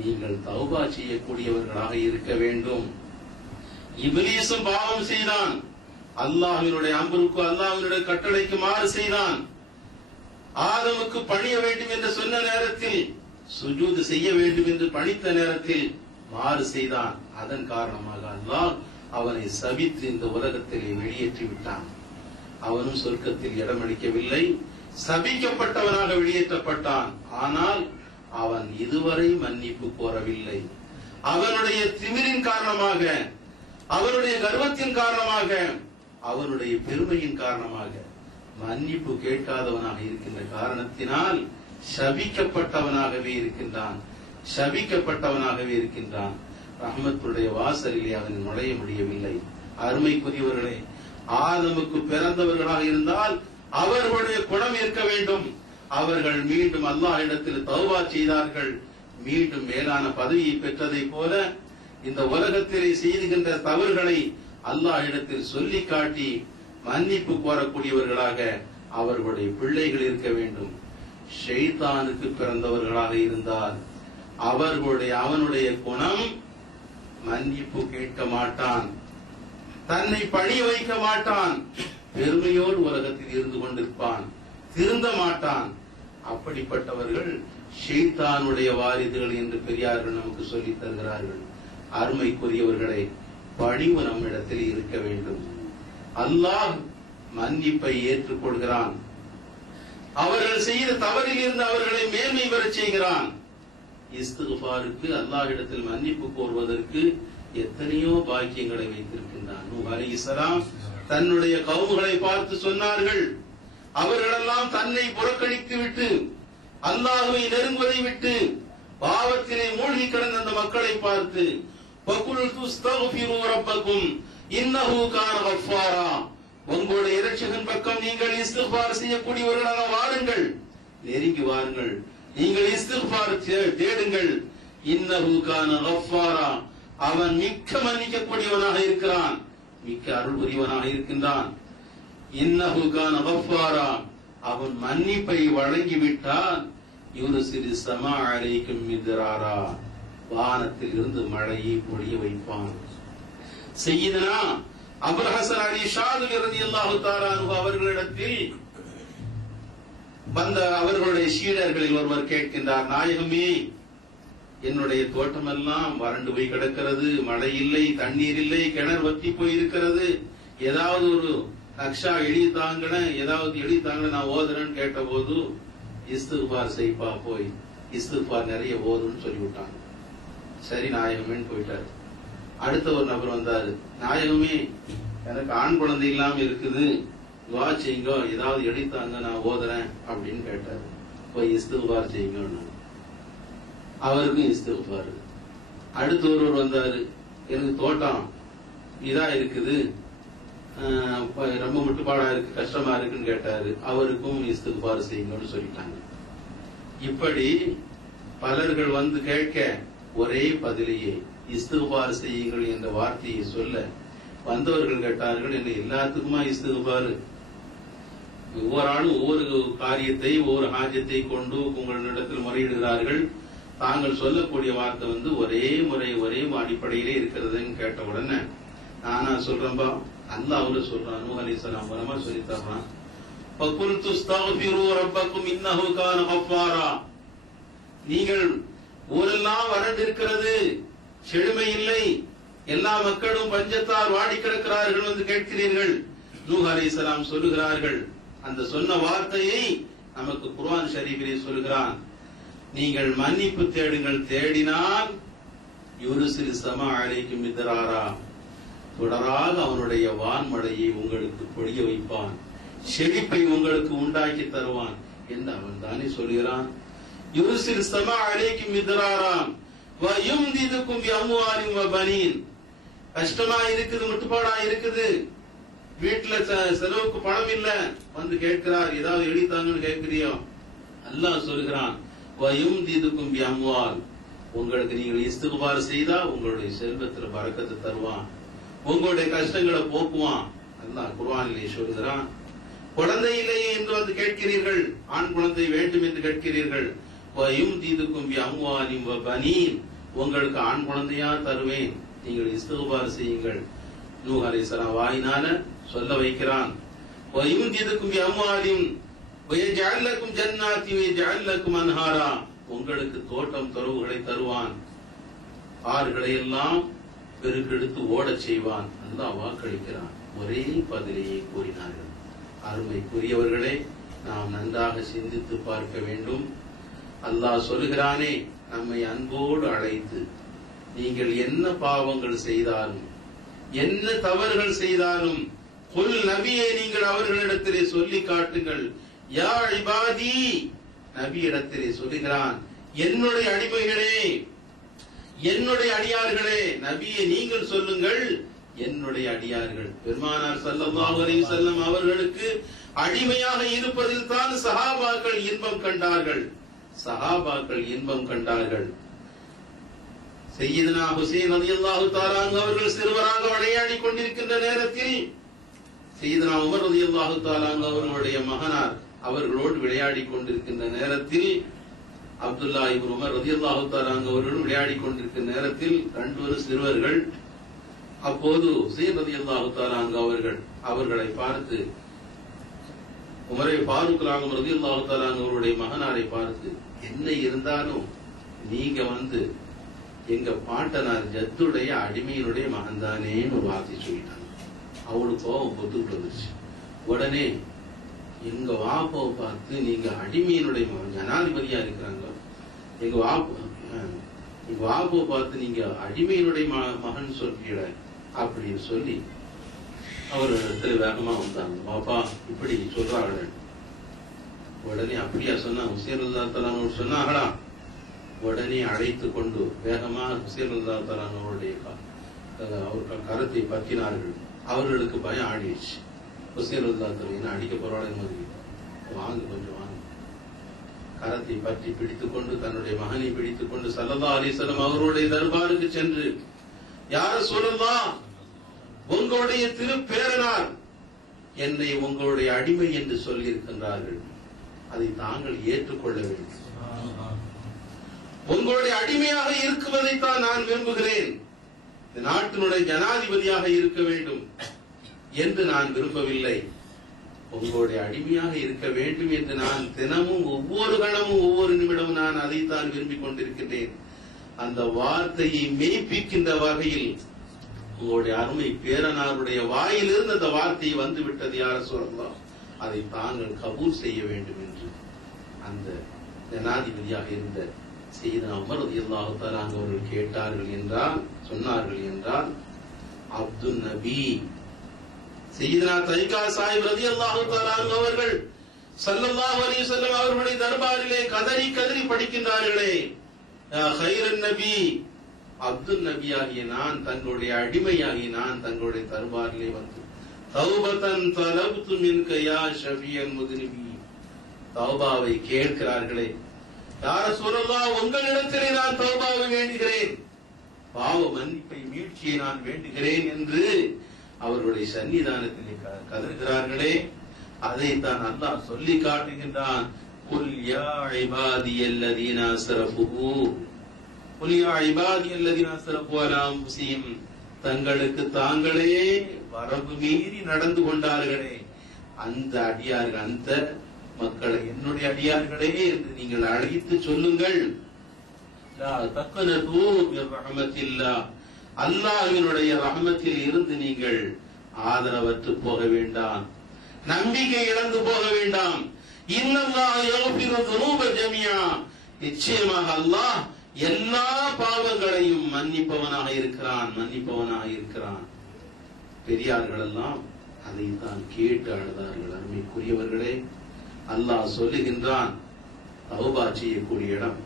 நீங்கள் தௌபா செய்யக்கூடியவர்களாக இருக்க வேண்டும். இப்லீஸும் பாவம் செய்தான், அல்லாஹ்வினுடைய அம்ருக்கு அல்லாஹ்வினுடைய கட்டளைக்கு மாறு செய்தான். ஆதமுக்கு பணிய வேண்டும் என்று சொன்ன நேரத்தில், சுஜூது செய்ய வேண்டும் என்று பணித்த நேரத்தில் மாறு செய்தான். அதன் காரணமாக அல்லாஹ் அவனை சபித்து இந்த உலகத்திலே வெளியேற்றி விட்டான். அவனும் சொர்க்கத்தில் இடமளிக்கவில்லை, சபிக்கப்பட்டவனாக வெளியேற்றப்பட்டான். ஆனால் அவன் இதுவரை மன்னிப்பு கோரவில்லை. அவனுடைய திமிரின் காரணமாக, அவனுடைய கர்வத்தின் காரணமாக, அவனுடைய பெருமையின் காரணமாக மன்னிப்பு கேட்காதவனாக இருக்கின்ற காரணத்தினால் சபிக்கப்பட்டவனாகவே இருக்கின்றான். ரஹ்மத்துடைய வாசலிலே அவன் நுழைய முடியவில்லை. அருமைக்குரியவர்களே, ஆதமுக்கு பிறந்தவர்களாக இருந்தால் அவர்களுடைய குணம் இருக்க வேண்டும். அவர்கள் மீண்டும் அல்லாஹ் இடத்தில் தௌபா செய்தார்கள். மீண்டும் மேலான பதவியை பெற்றதை போல இந்த உலகத்திலே செய்துகின்ற தவறுகளை அல்லாஹ் இடத்தில் சொல்லி காட்டி மன்னிப்பு கோரக்கூடியவர்களாக அவர்களுடைய பிள்ளைகள் இருக்க வேண்டும். ஷைத்தானுக்கு பிறந்தவர்களாக இருந்தால் அவனுடைய குணம் மன்னிப்பு கேட்க மாட்டான், தன்னை பணிய வைக்க மாட்டான், பெருமையோடு உலகத்தில் இருந்து கொண்டிருப்பான், திருந்த மாட்டான். அப்படிப்பட்டவர்கள் ஷைத்தானுடைய வாரிசுகள் என்று பெரியார்கள் நமக்கு சொல்லித் தருகிறார்கள். அருமைக்குரியவர்களை, பணிவு நம்மிடத்தில் இருக்க வேண்டும். அல்லாஹ் மன்னிப்பை ஏற்றுக்கொள்கிறான். அவர்கள் செய்த தவறில் இருந்து அவர்களை மேன்மை பெறச் செய்கிறான். இஸ்திக்ஃபாருக்கு அல்லாஹ்விடத்தில் மன்னிப்பு கோருவதற்கு எத்தனையோ பாக்கியங்களை வைத்திருக்கின்றான். நூஹ் அலைஹிஸ்ஸலாம் தன்னுடைய கவும்களை பார்த்து சொன்னார்கள், அவர்களெல்லாம் தன்னை புறக்கணித்து விட்டு அல்லாஹ்வை நெருங்குவதை விட்டு பாவத்திலே மூழ்கி கிடந்த அந்த மக்களை பார்த்து வகுல்து அஸ்தக்ஃபிரு ரப்பக்கும் இன்னஹு கான கஃபாரா, உங்களுடைய இரட்சகன் பக்கம் நீங்கள் இஸ்திக்ஃபார் செய்யக்கூடியவர்களாக வாருங்கள், நெருங்கி வாருங்கள், நீங்கள் இஸ்திக்ஃபார் தேடுங்கள். இன்னஹு கான கஃபாரா, அவன் மிக்க மன்னிக்கக்கூடியவனாக இருக்கிறான், மிக்க அருள் புரிவனாக இருக்கின்றான். இன்னஹு கான கஃபாரா, அவன் மன்னிப்பை வழங்கிவிட்டால் யுர்சிலு ஸமா அலைக்கும் மித்ராரா, வானத்தில் இருந்து மழையை பொழிய வைப்பான். சையதுனா அபுல் ஹஸன் அலி ஷாதுலி ரலியல்லாஹு தஆலா அன்ஹு அவர்களிடத்தில் வந்த அவர்களுடைய சீடர்களில் ஒருவர் கேட்கின்றார், நாயகமே, என்னுடைய தோட்டமெல்லாம் வறண்டு போய் கிடக்கிறது, மழை இல்லை, தண்ணீர் இல்லை, கிணறு வத்தி போயிருக்கிறது, ஏதாவது ஒரு நக்ஷா எழுதி தாங்கன, ஏதாவது எழுதி தாங்கன, நான் ஓதுறேன்னு கேட்ட போது இஸ்திக்ஃபார் செய்ப்பா, போய் இஸ்திக்ஃபார் நிறைய ஓதுன்னு சொல்லிவிட்டாங்க. சரி நாயகமேன்னு போயிட்டாரு. அடுத்த ஒரு நபர் வந்தாரு, நாயகமே, எனக்கு ஆண் குழந்தை இல்லாம இருக்குது, துஆ செய்யுங்க, ஏதாவது எழுதித்தாங்க, நான் ஓதுறேன் அப்படின்னு கேட்டாரு. போய் இஸ்திக்ஃபார் செய்யுங்க, அவருக்கும் இஸ்திக்ஃபார். அடுத்த ஒருவர் வந்தாரு, எனக்கு தோட்டம் இதா இருக்குது, ரொம்ப முட்டுப்பாடா இருக்கு, கஷ்டமா இருக்குன்னு கேட்டாரு, அவருக்கும் இஸ்திக்ஃபார் செய்யுங்கன்னு சொல்லிட்டாங்க. இப்படி பலர்கள் வந்து கேட்க ஒரே பதிலையே இஸ்திக்ஃபார் செய்யுங்கள் என்ற வார்த்தையை சொல்ல வந்தவர்கள் கேட்டார்கள், என்ன எல்லாத்துக்குமா இஸ்திக்ஃபார்? ஒவ்வொரு ஆளும் ஒவ்வொரு காரியத்தை ஒவ்வொரு ஹாஜத்தை கொண்டு உங்களிடத்தில் முறையிடுகிறார்கள், தாங்கள் சொல்லக்கூடிய வார்த்தை ஒரே முறை ஒரே அடிப்படையிலே இருக்கிறதுன்னு கேட்ட உடனே நானா சொல்றேன்பா, அல்லாஹ் சொல்றான், நூஹ் அலைஹிஸ்ஸலாம் மூலமா சொல்லி தர்றான், ஃபகுல்து அஸ்தக்ஃபிரு ரப்பக்கும் இன்னஹு கான கஃபாரா, நீங்கள் ஊரெல்லாம் வறண்டு இருக்கிறது, செழுமை இல்லை, எல்லா மக்களும் பஞ்சத்தால் வாடி கிடக்கிறார்கள் என்று கேட்கிறீர்கள். நூஹ் அலைஹிஸ்ஸலாம் சொல்லுகிறார்கள், அந்த சொன்ன வார்த்தையை நமக்கு குர்ஆன் ஷரீஃபிலே சொல்கிறான், நீங்கள் மன்னிப்பு தேடுங்கள், தேடினால் யுர்சிலு ஸமா அலைக்கும் மித்ராரா, தொடராக அவனுடைய வான்மழையை உங்களுக்கு பொழிய வைப்பான், செழிப்பை உங்களுக்கு உண்டாக்கி தருவான் என்று அவன் தானே சொல்கிறான். யுர்சிலு ஸமா அலைக்கும் மித்ராரா வ யும்திதுக்கும் பிஅம்வாலின் வ பனீன், கஷ்டமா இருக்குது, முட்டுப்பாடா இருக்குது, வீட்டுல செலவுக்கு பணம் இல்ல, வந்து கேட்கிறார், ஏதாவது எழுதித்தாங்கன்னு கேட்கிறியோ, அல்லாஹ் சொல்கிறான், வ யும்திதுக்கும் பிஅம்வால், உங்களுக்கு நீங்கள் இஸ்திக்ஃபார் செய்தா உங்களுடைய செல்வத்துல பரக்கத்து தருவான், உங்களுடைய கஷ்டங்களை போக்குவான். அல்லாஹ் குர்ஆனிலே சொல்கிறான். குழந்தை இல்லையே என்று வந்து கேட்கிறீர்கள், ஆண் குழந்தை வேண்டும் என்று கேட்கிறீர்கள், வயும்திதுக்கும் பிஅம்வாலின் வ பனீன், உங்களுக்கு ஆண் குழந்தையா தருவேன், நீங்கள் இஸ்திக்ஃபார் செய்யுங்கள். நூஹ் அலைஹிஸ்ஸலாம் வாயினால சொல்ல வைக்கிறான். வயும்திதுக்கும் பிஅம்வாலின் வயஜஅல் லக்கும் ஜன்னாத்தி வயஜஅல் லக்கும் அன்ஹாரா, உங்களுக்கு தோட்டம் துறவுகளை தருவான், ஆறுகளை எல்லாம் பெருக்கெடுத்து ஓடச் செய்வான். அல்லாஹ் வாக்களிக்கிறான். ஒரே பதிலையை கூறினார்கள். அருமைக்குரியவர்களே, நாம் நன்றாக சிந்தித்து பார்க்க வேண்டும். அல்லாஹ் சொல்கிறானே, நம்மை அன்போடு அழைத்து, நீங்கள் என்ன பாவங்கள் செய்தாலும் என்ன தவறுகள் செய்தாலும் குல் நபியே, நீங்கள் அவர்களிடத்திலே சொல்லி காட்டுங்கள். யா இபாதி, நபியிடத்திலே சொல்லுகிறான், என்னுடைய அடிமைகளே, என்னுடைய அடியார்களே, நபியை நீங்கள் சொல்லுங்கள், என்னுடைய அடியார்கள். பெருமானார் ஸல்லல்லாஹு அலைஹி வஸல்லம் அவர்களுக்கு அடிமையாக இருப்பதில் தான் சஹாபாக்கள் இன்பம் கண்டார்கள், சஹாபாக்கள் இன்பம் கண்டார்கள். சையதுனா ஹுசைன் ரலியல்லாஹு தஆலா அவர்கள் சிறுவராக விளையாடி கொண்டிருக்கின்ற நேரத்தில் சையதுனா உமர் ரலியல்லாஹு தஆலா அவர்களுடைய மகனார் அவர்களோடு விளையாடி கொண்டிருக்கின்ற நேரத்தில் அப்துல்லா இப்னு உமர் ரலியல்லாஹு தஆலா அவர்களும் விளையாடி கொண்டிருக்கின்ற நேரத்தில் ரெண்டு சிறுவர்கள், அப்போது ஹுசைன் ரலியல்லாஹு தஆலா அவர்கள் அவர்களை பார்த்து, உமரை ஃபாரூக் ரலியல்லாஹு தஆலா அவருடைய மகனாரை பார்த்து, என்ன இருந்தாலும் நீங்க எங்க பாட்டனார் ஜத்துடைய அடிமையினுடைய மகன் தானேன்னு ஒரு வார்த்தை சொல்லிட்டாங்க. அவளுக்கு கோபம் பொத்துக்கிட்டு வந்துருச்சு. உடனே எங்க வாப்பாவை பார்த்து, நீங்க அடிமையினுடைய மகன், ஜனாதிபதியா இருக்கிறாங்க, எங்க வாப்போ பார்த்து நீங்க அடிமையினுடைய மகன் சொல்றீட அப்படின்னு சொல்லி அவர் இடத்துல வேகமா வந்தாங்க. வாப்பா இப்படி சொல்றாங்க. உடனே அப்படியா சொன்னா ஹுசைன் ரலியல்லாஹு தஆலா அன்ஹு சொன்னாங்களா? உடனே அழைத்து கொண்டு வேகமா ஹுசைன் ரலியல்லாஹு தஆலா அன்ஹுடைய அவர்கள் கரத்தை பற்றினார்கள். அவர்களுக்கு பயம் ஆடிடுச்சு. ஹுசைன் ரலியல்லாஹு தஆலா என்ன அடிக்க போறாங்க, வாங்க கொஞ்சம் வாங்க. கரத்தை பற்றி பிடித்துக் கொண்டு தன்னுடைய மகனை பிடித்துக் கொண்டு ஸல்லல்லாஹு அலைஹி வஸல்லம் அவருடைய தர்பாருக்கு சென்று, யா ரசூலல்லாஹ், உங்களுடைய திருப்பேரனார் என்னை உங்களுடைய அடிமை என்று சொல்லி இருக்கின்றார்கள். அதை தாங்கள் ஏற்றுக்கொள்ள வேண்டும். உங்களுடைய அடிமையாக இருக்குவதைத்தான் நான் விரும்புகிறேன். இந்த நாட்டினுடைய ஜனாதிபதியாக இருக்க வேண்டும் என்று நான் விரும்பவில்லை. உங்களுடைய அடிமையாக இருக்க வேண்டும் என்று நான் தினமும் ஒவ்வொரு கணமும் ஒவ்வொரு நிமிடமும் நான் அதைத்தான் விரும்பிக் கொண்டிருக்கின்றேன். அந்த வார்த்தையை மெய்ப்பிக்கின்ற வகையில் உங்களுடைய அருமை பேரனாருடைய வாயிலிருந்து அந்த வார்த்தையை வந்துவிட்டது. யா ரசூலல்லாஹ், அதை தாங்கள் கபூல் செய்ய வேண்டும் என்று அந்த ஜனாதிபதியாக இருந்த சையதுனா உமர் ரலியல்லாஹு தஆலா அவர்கள் கேட்டார்கள் என்றால், சொன்னார்கள் என்றால், அப்துல் நபி சையதுனா தரிகா சாஹிப் ரலியல்லாஹு தஆலா அவர்கள் ஸல்லல்லாஹு அலைஹி வஸல்லம் அவர்களுடைய தர்பாரிலே கதறி கதறி படிக்கின்றார்களே, யா கைரன் நபி, அப்துல் நபியாகிய நான், தங்களுடைய அடிமையாகிய நான் தங்களுடைய தர்பாரிலே வந்து தௌபத்தன் தலப்து மின்க யா ஷஃபியல் முத்னிபி, தௌபாவை கேட்கிறார்களே, யா ரசூலல்லாஹ், உங்களிடத்திலே நான் தௌபாவை வேண்டுகிறேன், பாவ மன்னிப்பை மீட்சியை நான் வேண்டுகிறேன் என்று அவர்களுடைய சன்னிதானத்திலே கதறுகிறார்களே. அதைத்தான் அல்லாஹ் சொல்லி காட்டுகின்றான். குல் யா இபாதியல்லதீன அஸ்ரஃபு, குல் யா இபாதியல்லதீன அஸ்ரஃபு அலா அன்ஃபுஸிஹிம், தங்களுக்கு தாங்களே வரம்பு மீறி நடந்து கொண்டார்களே அந்த அடியார்கள், அந்த மக்களை என்னுடைய அடியார்களே என்று நீங்கள் அழைத்து சொல்லுங்கள். லா தக்னது மின் ரஹ்மத்தில்லாஹ், அல்லாஹ்வினுடைய ரஹ்மத்தில் இருந்து நீங்கள் ஆதரவற்று போக வேண்டாம், நம்பிக்கை இழந்து போக வேண்டாம். இன்னல்லாஹ் யக்ஃபிரு ذுனூப ஜமீஆ, நிச்சயமாக அல்லாஹ் எல்லா பாவங்களையும் மன்னிப்பவனாக இருக்கிறான். பெரியார்கள் எல்லாம் அதை தான் கேட்டு அழுதார்கள். அருமைக்குரியவர்களே, அல்லாஹ் சொல்லுகின்றான், தௌபா செய்யக்கூடிய இடம்,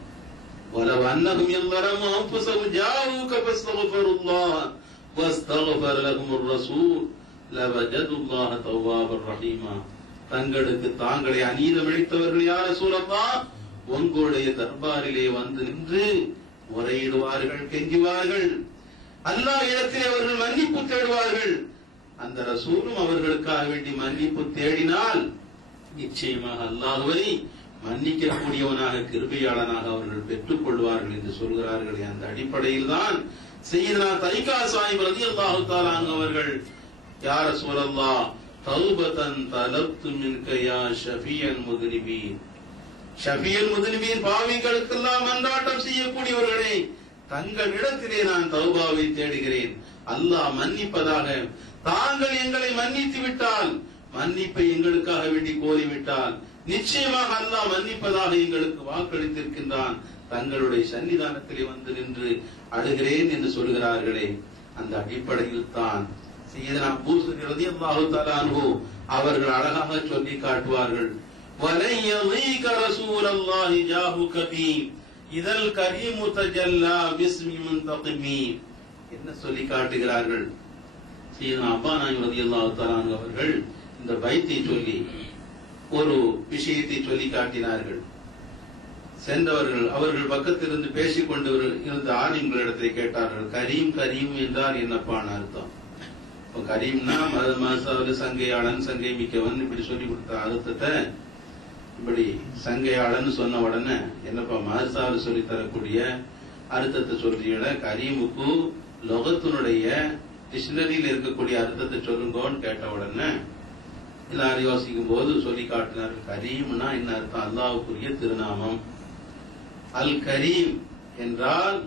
وَلَوْ أَنَّهُمْ يَظْلَمُوا أَنفُسَهُمْ جَاءُوكَ فَاسْتَغْفَرُوا اللَّهَ وَاسْتَغْفَرَ لَهُمُ الرَّسُولُ لَوَجَدُوا اللَّهَ تَوَّابًا رَحِيمًا, தங்களுக்கு தாங்களே அநீதம் இழைத்தவர்கள் யா ரசூலல்லாஹ் உங்களுடைய தர்பாரிலே வந்து நின்று முறையிடுவார்கள், கெஞ்சுவார்கள், அல்லாஹ் இடத்திலே அவர்கள் மன்னிப்பு தேடுவார்கள். அந்த ரசூலும் அவர்களுக்காக வேண்டி மன்னிப்பு தேடினால் நிச்சயமாக அல்லாஹ்வை மன்னிக்கக்கூடியவனாக, கிருபையாளனாக அவர்கள் பெற்றுக் கொள்வார்கள் என்று சொல்கிறார்கள். அந்த அடிப்படையில் தான் சையதுனா தரிகா சாஹிப் ரலியல்லாஹு தஆலா அவர்கள், யா ரசூலல்லாஹ், தௌபத்தன் தலப்து மின்க யா ஷஃபியல் முத்னிபீன், ஷஃபியல் முத்னிபீன், பாவிகளுக்கெல்லாம் மன்றாட்டம் செய்யக்கூடியவர்களே, தங்களிடத்திலே நான் தௌபாவை தேடுகிறேன். அல்லாஹ் மன்னிப்பதாக, தாங்கள் எங்களை மன்னித்து விட்டால், மன்னிப்பை எங்களுக்காக வேண்டி கோரிவிட்டால் நிச்சயமாக அல்லாஹ் மன்னிப்பதாக எங்களுக்கு வாக்களித்திருக்கின்றான். தங்களுடைய சன்னிதானத்திலே வந்து நின்று அழுகிறேன் என்று சொல்கிறார்களே, அந்த அடிப்படையில் தான் சையதுனா அபூ ஸுஃபியான் ரலியல்லாஹு தஆலா அன்ஹு அவர்கள் அழகாக சொல்லி காட்டுவார்கள். வலன் யலீக ரசூலல்லாஹி ஜாஹுக பி இதல் கரீமு தஜல்லா பிஸ்மி முன்தகிமி, என்ன சொல்லி காட்டுகிறார்கள்? சையதுனா அபூ நாயிம் ரலியல்லாஹு தஆலா அன்ஹு அவர்கள் இந்த பைத்தை சொல்லி ஒரு விஷயத்தை சொல்லி காட்டினார்கள். சென்றவர்கள் அவர்கள் பக்கத்திலிருந்து பேசிக் கொண்டு இருந்த ஆலிம்களிடத்தை கேட்டார்கள், கரீம் கரீம் என்றால் என்னப்பான அர்த்தம்? கரீம்னா மதமாசாவது சங்கையாளன், சங்கை மிக்கவன், இப்படி சொல்லி கொடுத்த அர்த்தத்தை இப்படி சங்கையாளன் சொன்ன உடனே என்னப்பா மதசாவது சொல்லி தரக்கூடிய அர்த்தத்தை சொல்றீங்கள, கரீமுக்கு லொகத்தினுடைய டிக்ஷனரியில் இருக்கக்கூடிய அர்த்தத்தை சொல்லுங்கன்னு கேட்ட உடனே எல்லாரும் யோசிக்கும் போது சொல்லி காட்டினார்கள். கரீம்னா என்ன அர்த்தம்? அல்லாஹ்வுக்குரிய திருநாமம். அல் கரீம் என்றால்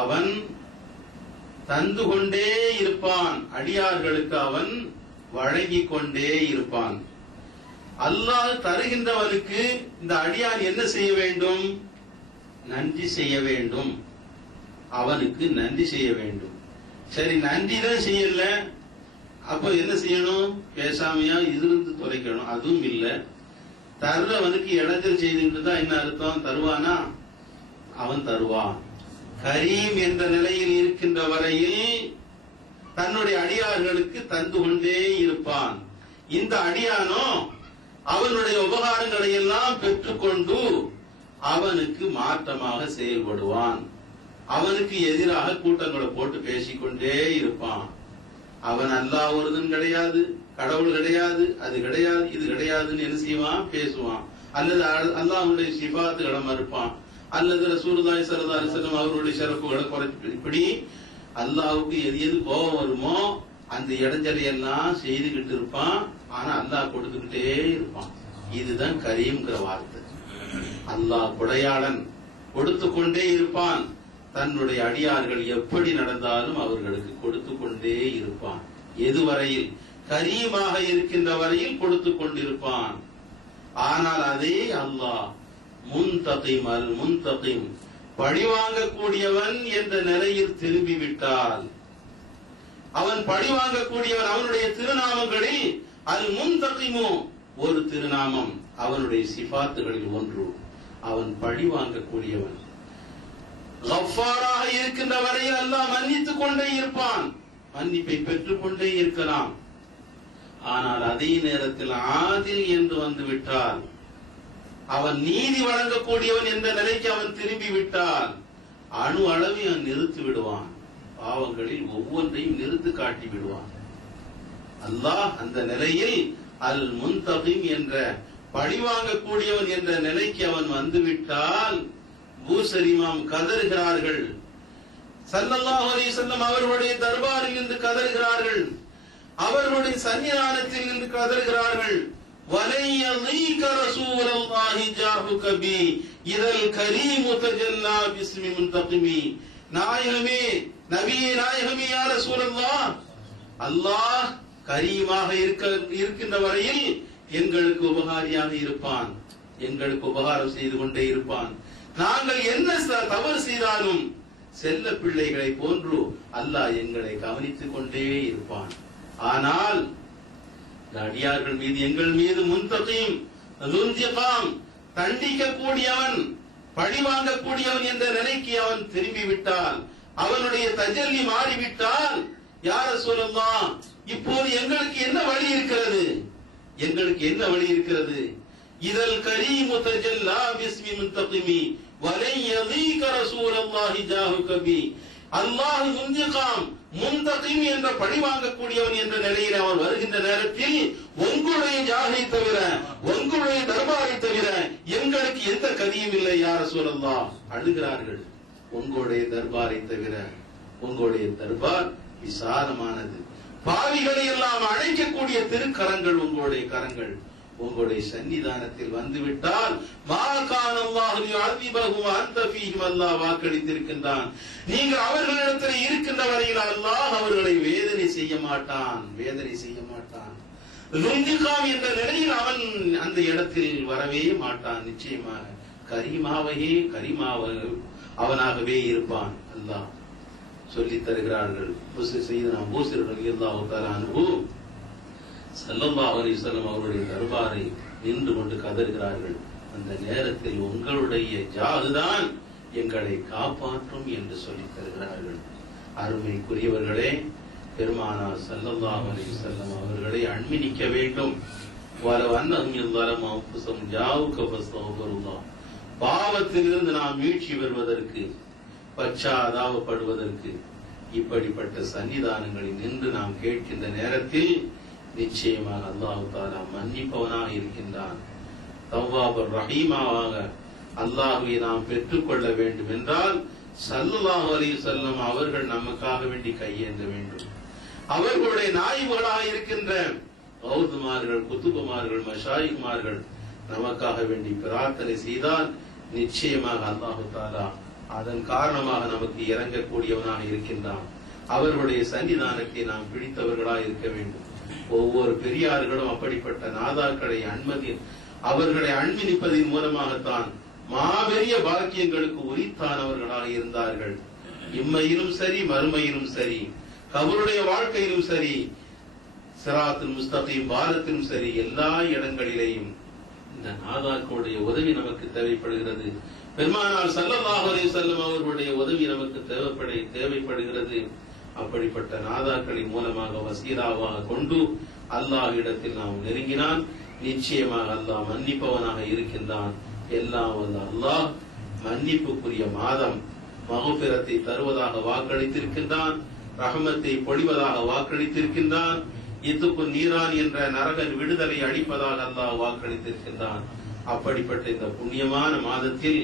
அவன் தந்து கொண்டே இருப்பான், அடியார்களுக்கு அவன் வழங்கிக் கொண்டே இருப்பான். அல்லாஹ் தருகின்றவனுக்கு இந்த அடியான் என்ன செய்ய வேண்டும்? நன்றி செய்ய வேண்டும், அவனுக்கு நன்றி செய்ய வேண்டும். சரி, நன்றி தான் செய்யல, அப்ப என்ன செய்யணும்? பேசாமையா இருந்து தொலைக்கணும். அதுவும் இல்ல, தர்றவனுக்கு இடைஞ்சல் செய்துட்டு தான் என்ன அர்த்தம்? தருவானா? அவன் தருவான். கரீம் என்ற நிலையில் இருக்கின்ற வரையில் தன்னுடைய அடியார்களுக்கு தந்து கொண்டே இருப்பான். இந்த அடியானோ அவனுடைய உபகாரங்களை எல்லாம் பெற்றுக்கொண்டு அவனுக்கு மாற்றமாக செயல்படுவான். அவனுக்கு எதிராக கூட்டங்களை போட்டு பேசிக்கொண்டே இருப்பான். அவன் அல்லாஹ் ஒருவன் கிடையாது, கடவுள் கிடையாது, அது கிடையாது, இது கிடையாதுன்னு என்ன செய்வான்? பேசுவான். அல்லது அல்லாஹ்வுடைய சிபாத்துகளை மறுப்பான், அல்லது ரசூலுல்லாஹி ஸல்லல்லாஹு அலைஹி வஸல்லம் அவர்களுடைய சிறப்புகளை குறைச்சு, இப்படி அல்லாஹ்வுக்கு எது எது கோபம் வருமோ அந்த இடைஞ்சலை எல்லாம் செய்துகிட்டு இருப்பான். ஆனா அல்லாஹ் கொடுத்துக்கிட்டே இருப்பான். இதுதான் கரீம்ங்கிற வார்த்தை. அல்லாஹ் கொடையாளன், கொடுத்து கொண்டே இருப்பான். தன்னுடைய அடியார்கள் எப்படி நடந்தாலும் அவர்களுக்கு கொடுத்து கொண்டே இருப்பான். எதுவரையில்? கரீமாக இருக்கின்ற வரையில் கொடுத்து கொண்டிருப்பான். ஆனால் அதே அல்லாஹ் முன்தகிம், அல் முன்தகிம், பழிவாங்கக்கூடியவன் என்ற நிலையில் திரும்பிவிட்டால், அவன் பழிவாங்கக்கூடியவன். அவனுடைய திருநாமங்களில் அல் முன்தகிமு ஒரு திருநாமம், அவனுடைய சிபாத்துகளில் ஒன்று. அவன் பழிவாங்கக்கூடியவன். கஃபாராக இருக்கின்ற வரையில் அல்லாஹ் மன்னித்துக் கொண்டே இருப்பான், மன்னிப்பை பெற்றுக் கொண்டே இருக்கலாம். ஆனால் அதே நேரத்தில் ஆதில் என்று வந்துவிட்டால், அவன் நீதி வழங்கக்கூடியவன் என்ற நிலைக்கு அவன் திரும்பி விட்டால் அணு அளவை அவன் நிறுத்தி விடுவான். பாவங்களில் ஒவ்வொன்றையும் நிறுத்து காட்டி விடுவான். அல்லாஹ் அந்த நிலையில் அல் முன்தகிம் என்ற பழிவாங்கக்கூடியவன் என்ற நிலைக்கு அவன் வந்துவிட்டால் பூசரிமாம் கதறுகிறார்கள். ஸல்லல்லாஹு அலைஹி வஸல்லம் அவர்களுடைய தர்பாரில் இருந்து கதறுகிறார்கள், அவர்களுடைய சன்னிதானத்தில் இருந்து கதறுகிறார்கள். வலையலீக ரசூலுல்லாஹி ஜாஹுக பி இதல் கரீம் தஜல்லா பிஸ்மி முன்தகிமி. நாயகமே, நபியே நாயகமே, யா ரசூலல்லாஹ், அல்லாஹ் கரீமாக இருக்கின்ற வரையில் எங்களுக்கு உபகாரியாக இருப்பான், எங்களுக்கு உபகாரம் செய்து கொண்டே இருப்பான். நாங்கள் என்ன தவறு செய்தாலும் செல்ல பிள்ளைகளை போன்று அல்லாஹ் எங்களை கவனித்துக் கொண்டே இருப்பான். ஆனால் அடியார்கள் மீது, எங்கள் மீது முன்தகிம், லுன்திகாம், தண்டிக்கக்கூடியவன், பழிவாங்கக்கூடியவன் என்ற நிலைக்கு அவன் திரும்பிவிட்டால், அவனுடைய தஜல்லி மாறிவிட்டால், யா ரசூலல்லாஹ், இப்போது எங்களுக்கு என்ன வழி இருக்கிறது? எங்களுக்கு என்ன வழி இருக்கிறது? இதல் கரீம் தஜல்லா பிஸ்மி முன்தகிமி வலை யலீக ரசூலுல்லாஹி ஜாஹுக பி. அல்லாஹ் முன்திகாம், முன்தகிம் என்ற பழிவாங்கக்கூடியவன் என்ற நிலையில் அவன் வருகின்ற நேரத்தில் உங்களுடைய ஜாஹை தவிர, உங்களுடைய தர்பாரை தவிர எங்களுக்கு எந்த கதியும் இல்லை யா ரசூலல்லாஹ். அழுகிறார்கள். உங்களுடைய தர்பாரை தவிர, உங்களுடைய தர்பார் விசாலமானது, பாவிகளை எல்லாம் அழைக்கக்கூடிய திருக்கரங்கள் உங்களுடைய கரங்கள். உங்களுடைய சன்னிதானத்தில் வந்துவிட்டால் அல்லாஹ் வாக்களித்திருக்கின்றான், நீங்கள் அவர்களிடத்தில் இருக்கின்ற வரையில் அல்லாஹ் அவர்களை வேதனை செய்ய மாட்டான், வேதனை செய்ய மாட்டான். லுன்திகாம் என்ற நிலையில் அவன் அந்த இடத்தில் வரவே மாட்டான். நிச்சயமாக கரீமாவையே அவனாகவே இருப்பான். அல்லாஹ் சொல்லித் தருகிறார்கள். ஸல்லல்லாஹு அலைஹி வஸல்லம் அவருடைய தர்பாரை நின்று கொண்டு கதறுகிறார்கள். அந்த நேரத்தில் உங்களுடைய ஜாதுதான் எங்களை காப்பாற்றும் என்று சொல்லித் தருகிறார்கள். அருமைக்குரியவர்களே, பெருமானார் ஸல்லல்லாஹு அலைஹி வஸல்லம் அவர்களை அண்மினிக்க வேண்டும். பாவத்திலிருந்து நாம் மீட்சி பெறுவதற்கு, பச்சாதாபப்படுவதற்கு இப்படிப்பட்ட சன்னிதானங்களில் நின்று நாம் கேட்கின்ற நேரத்தில் நிச்சயமாக அல்லாஹ் தஆலா மன்னிப்பவனாக இருக்கின்றான். தவ்வாபர் ரஹீமாவாக அல்லாஹ்வை நாம் பெற்றுக்கொள்ள வேண்டும் என்றால் ஸல்லல்லாஹு அலைஹி வஸல்லம் அவர்கள் நமக்காக வேண்டி கையேந்த வேண்டும். அவர்களுடைய நாயிபுகளாக இருக்கின்ற கௌதுமார்கள், குத்துபுமார்கள், மஷாயிகுமார்கள் நமக்காக வேண்டி பிரார்த்தனை செய்தால் நிச்சயமாக அல்லாஹ் தஆலா அதன் காரணமாக நமக்கு இறங்கக்கூடியவனாக இருக்கின்றான். அவர்களுடைய சன்னிதானத்தை நாம் பிடித்தவர்களாக இருக்க வேண்டும். ஒவ்வொரு பெரியார்களும் அப்படிப்பட்ட நாதாக்களை அவர்களை அண்மினிப்பதன் மூலமாகத்தான் மாபெரிய பாக்கியங்களுக்கு உரித்தானவர்களாக இருந்தார்கள். இம்மையிலும் சரி, மறுமையிலும் சரி, கபருடைய வாழ்க்கையிலும் சரி, சிராத்துல் முஸ்தகீம் பாலத்திலும் சரி, எல்லா இடங்களிலேயும் இந்த நாதாக்களுடைய உதவி நமக்கு தேவைப்படுகிறது. பெருமானார் ஸல்லல்லாஹு அலைஹி வஸல்லம் அவர்களுடைய உதவி நமக்கு தேவைப்படுகிறது. அப்படிப்பட்ட நாதாக்களின் மூலமாக வசீலாவாக கொண்டு அல்லாஹ்விடத்தில் நாம் நெருங்கினால் நிச்சயமாக அல்லாஹ் மன்னிப்பவனாக இருக்கின்றான். எல்லாம் வல்ல அல்லாஹ் மன்னிப்புக்குரிய மாதம், மகஃபிரத்தை தருவதாக வாக்களித்திருக்கின்றான், ரஹமத்தை பொழிவதாக வாக்களித்திருக்கின்றான், இத்துப்பு நீரான் என்ற நரக விடுதலை அளிப்பதாக அல்லாஹ் வாக்களித்திருக்கின்றான். அப்படிப்பட்ட இந்த புண்ணியமான மாதத்தில்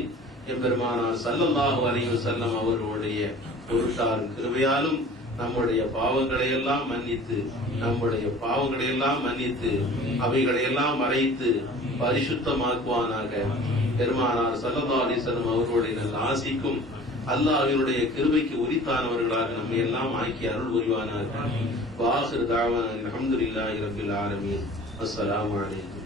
எம்பெருமானார் ஸல்லல்லாஹு அலைஹி வஸல்லம் அவர்களுடைய பொருட்டாலும் கிருபையாலும் நம்முடைய பாவங்களையெல்லாம் மன்னித்து அவைகளையெல்லாம் மறைத்து பரிசுத்தமாக்குவானாக. பெருமானார் ஸல்லல்லாஹு அலைஹி வஸல்லம் அவர்களுடைய நல்ல ஆசிக்கும் அல்லாஹ்வினுடைய கிருபைக்கு உரித்தானவர்களாக நம்மை எல்லாம் ஆக்கி அருள் புரிவானாக. வாஹிர் தாவானா அல்ஹம்துலில்லாஹி ரப்பில் ஆலமீன். அஸ்ஸலாமு அலைக்கும்.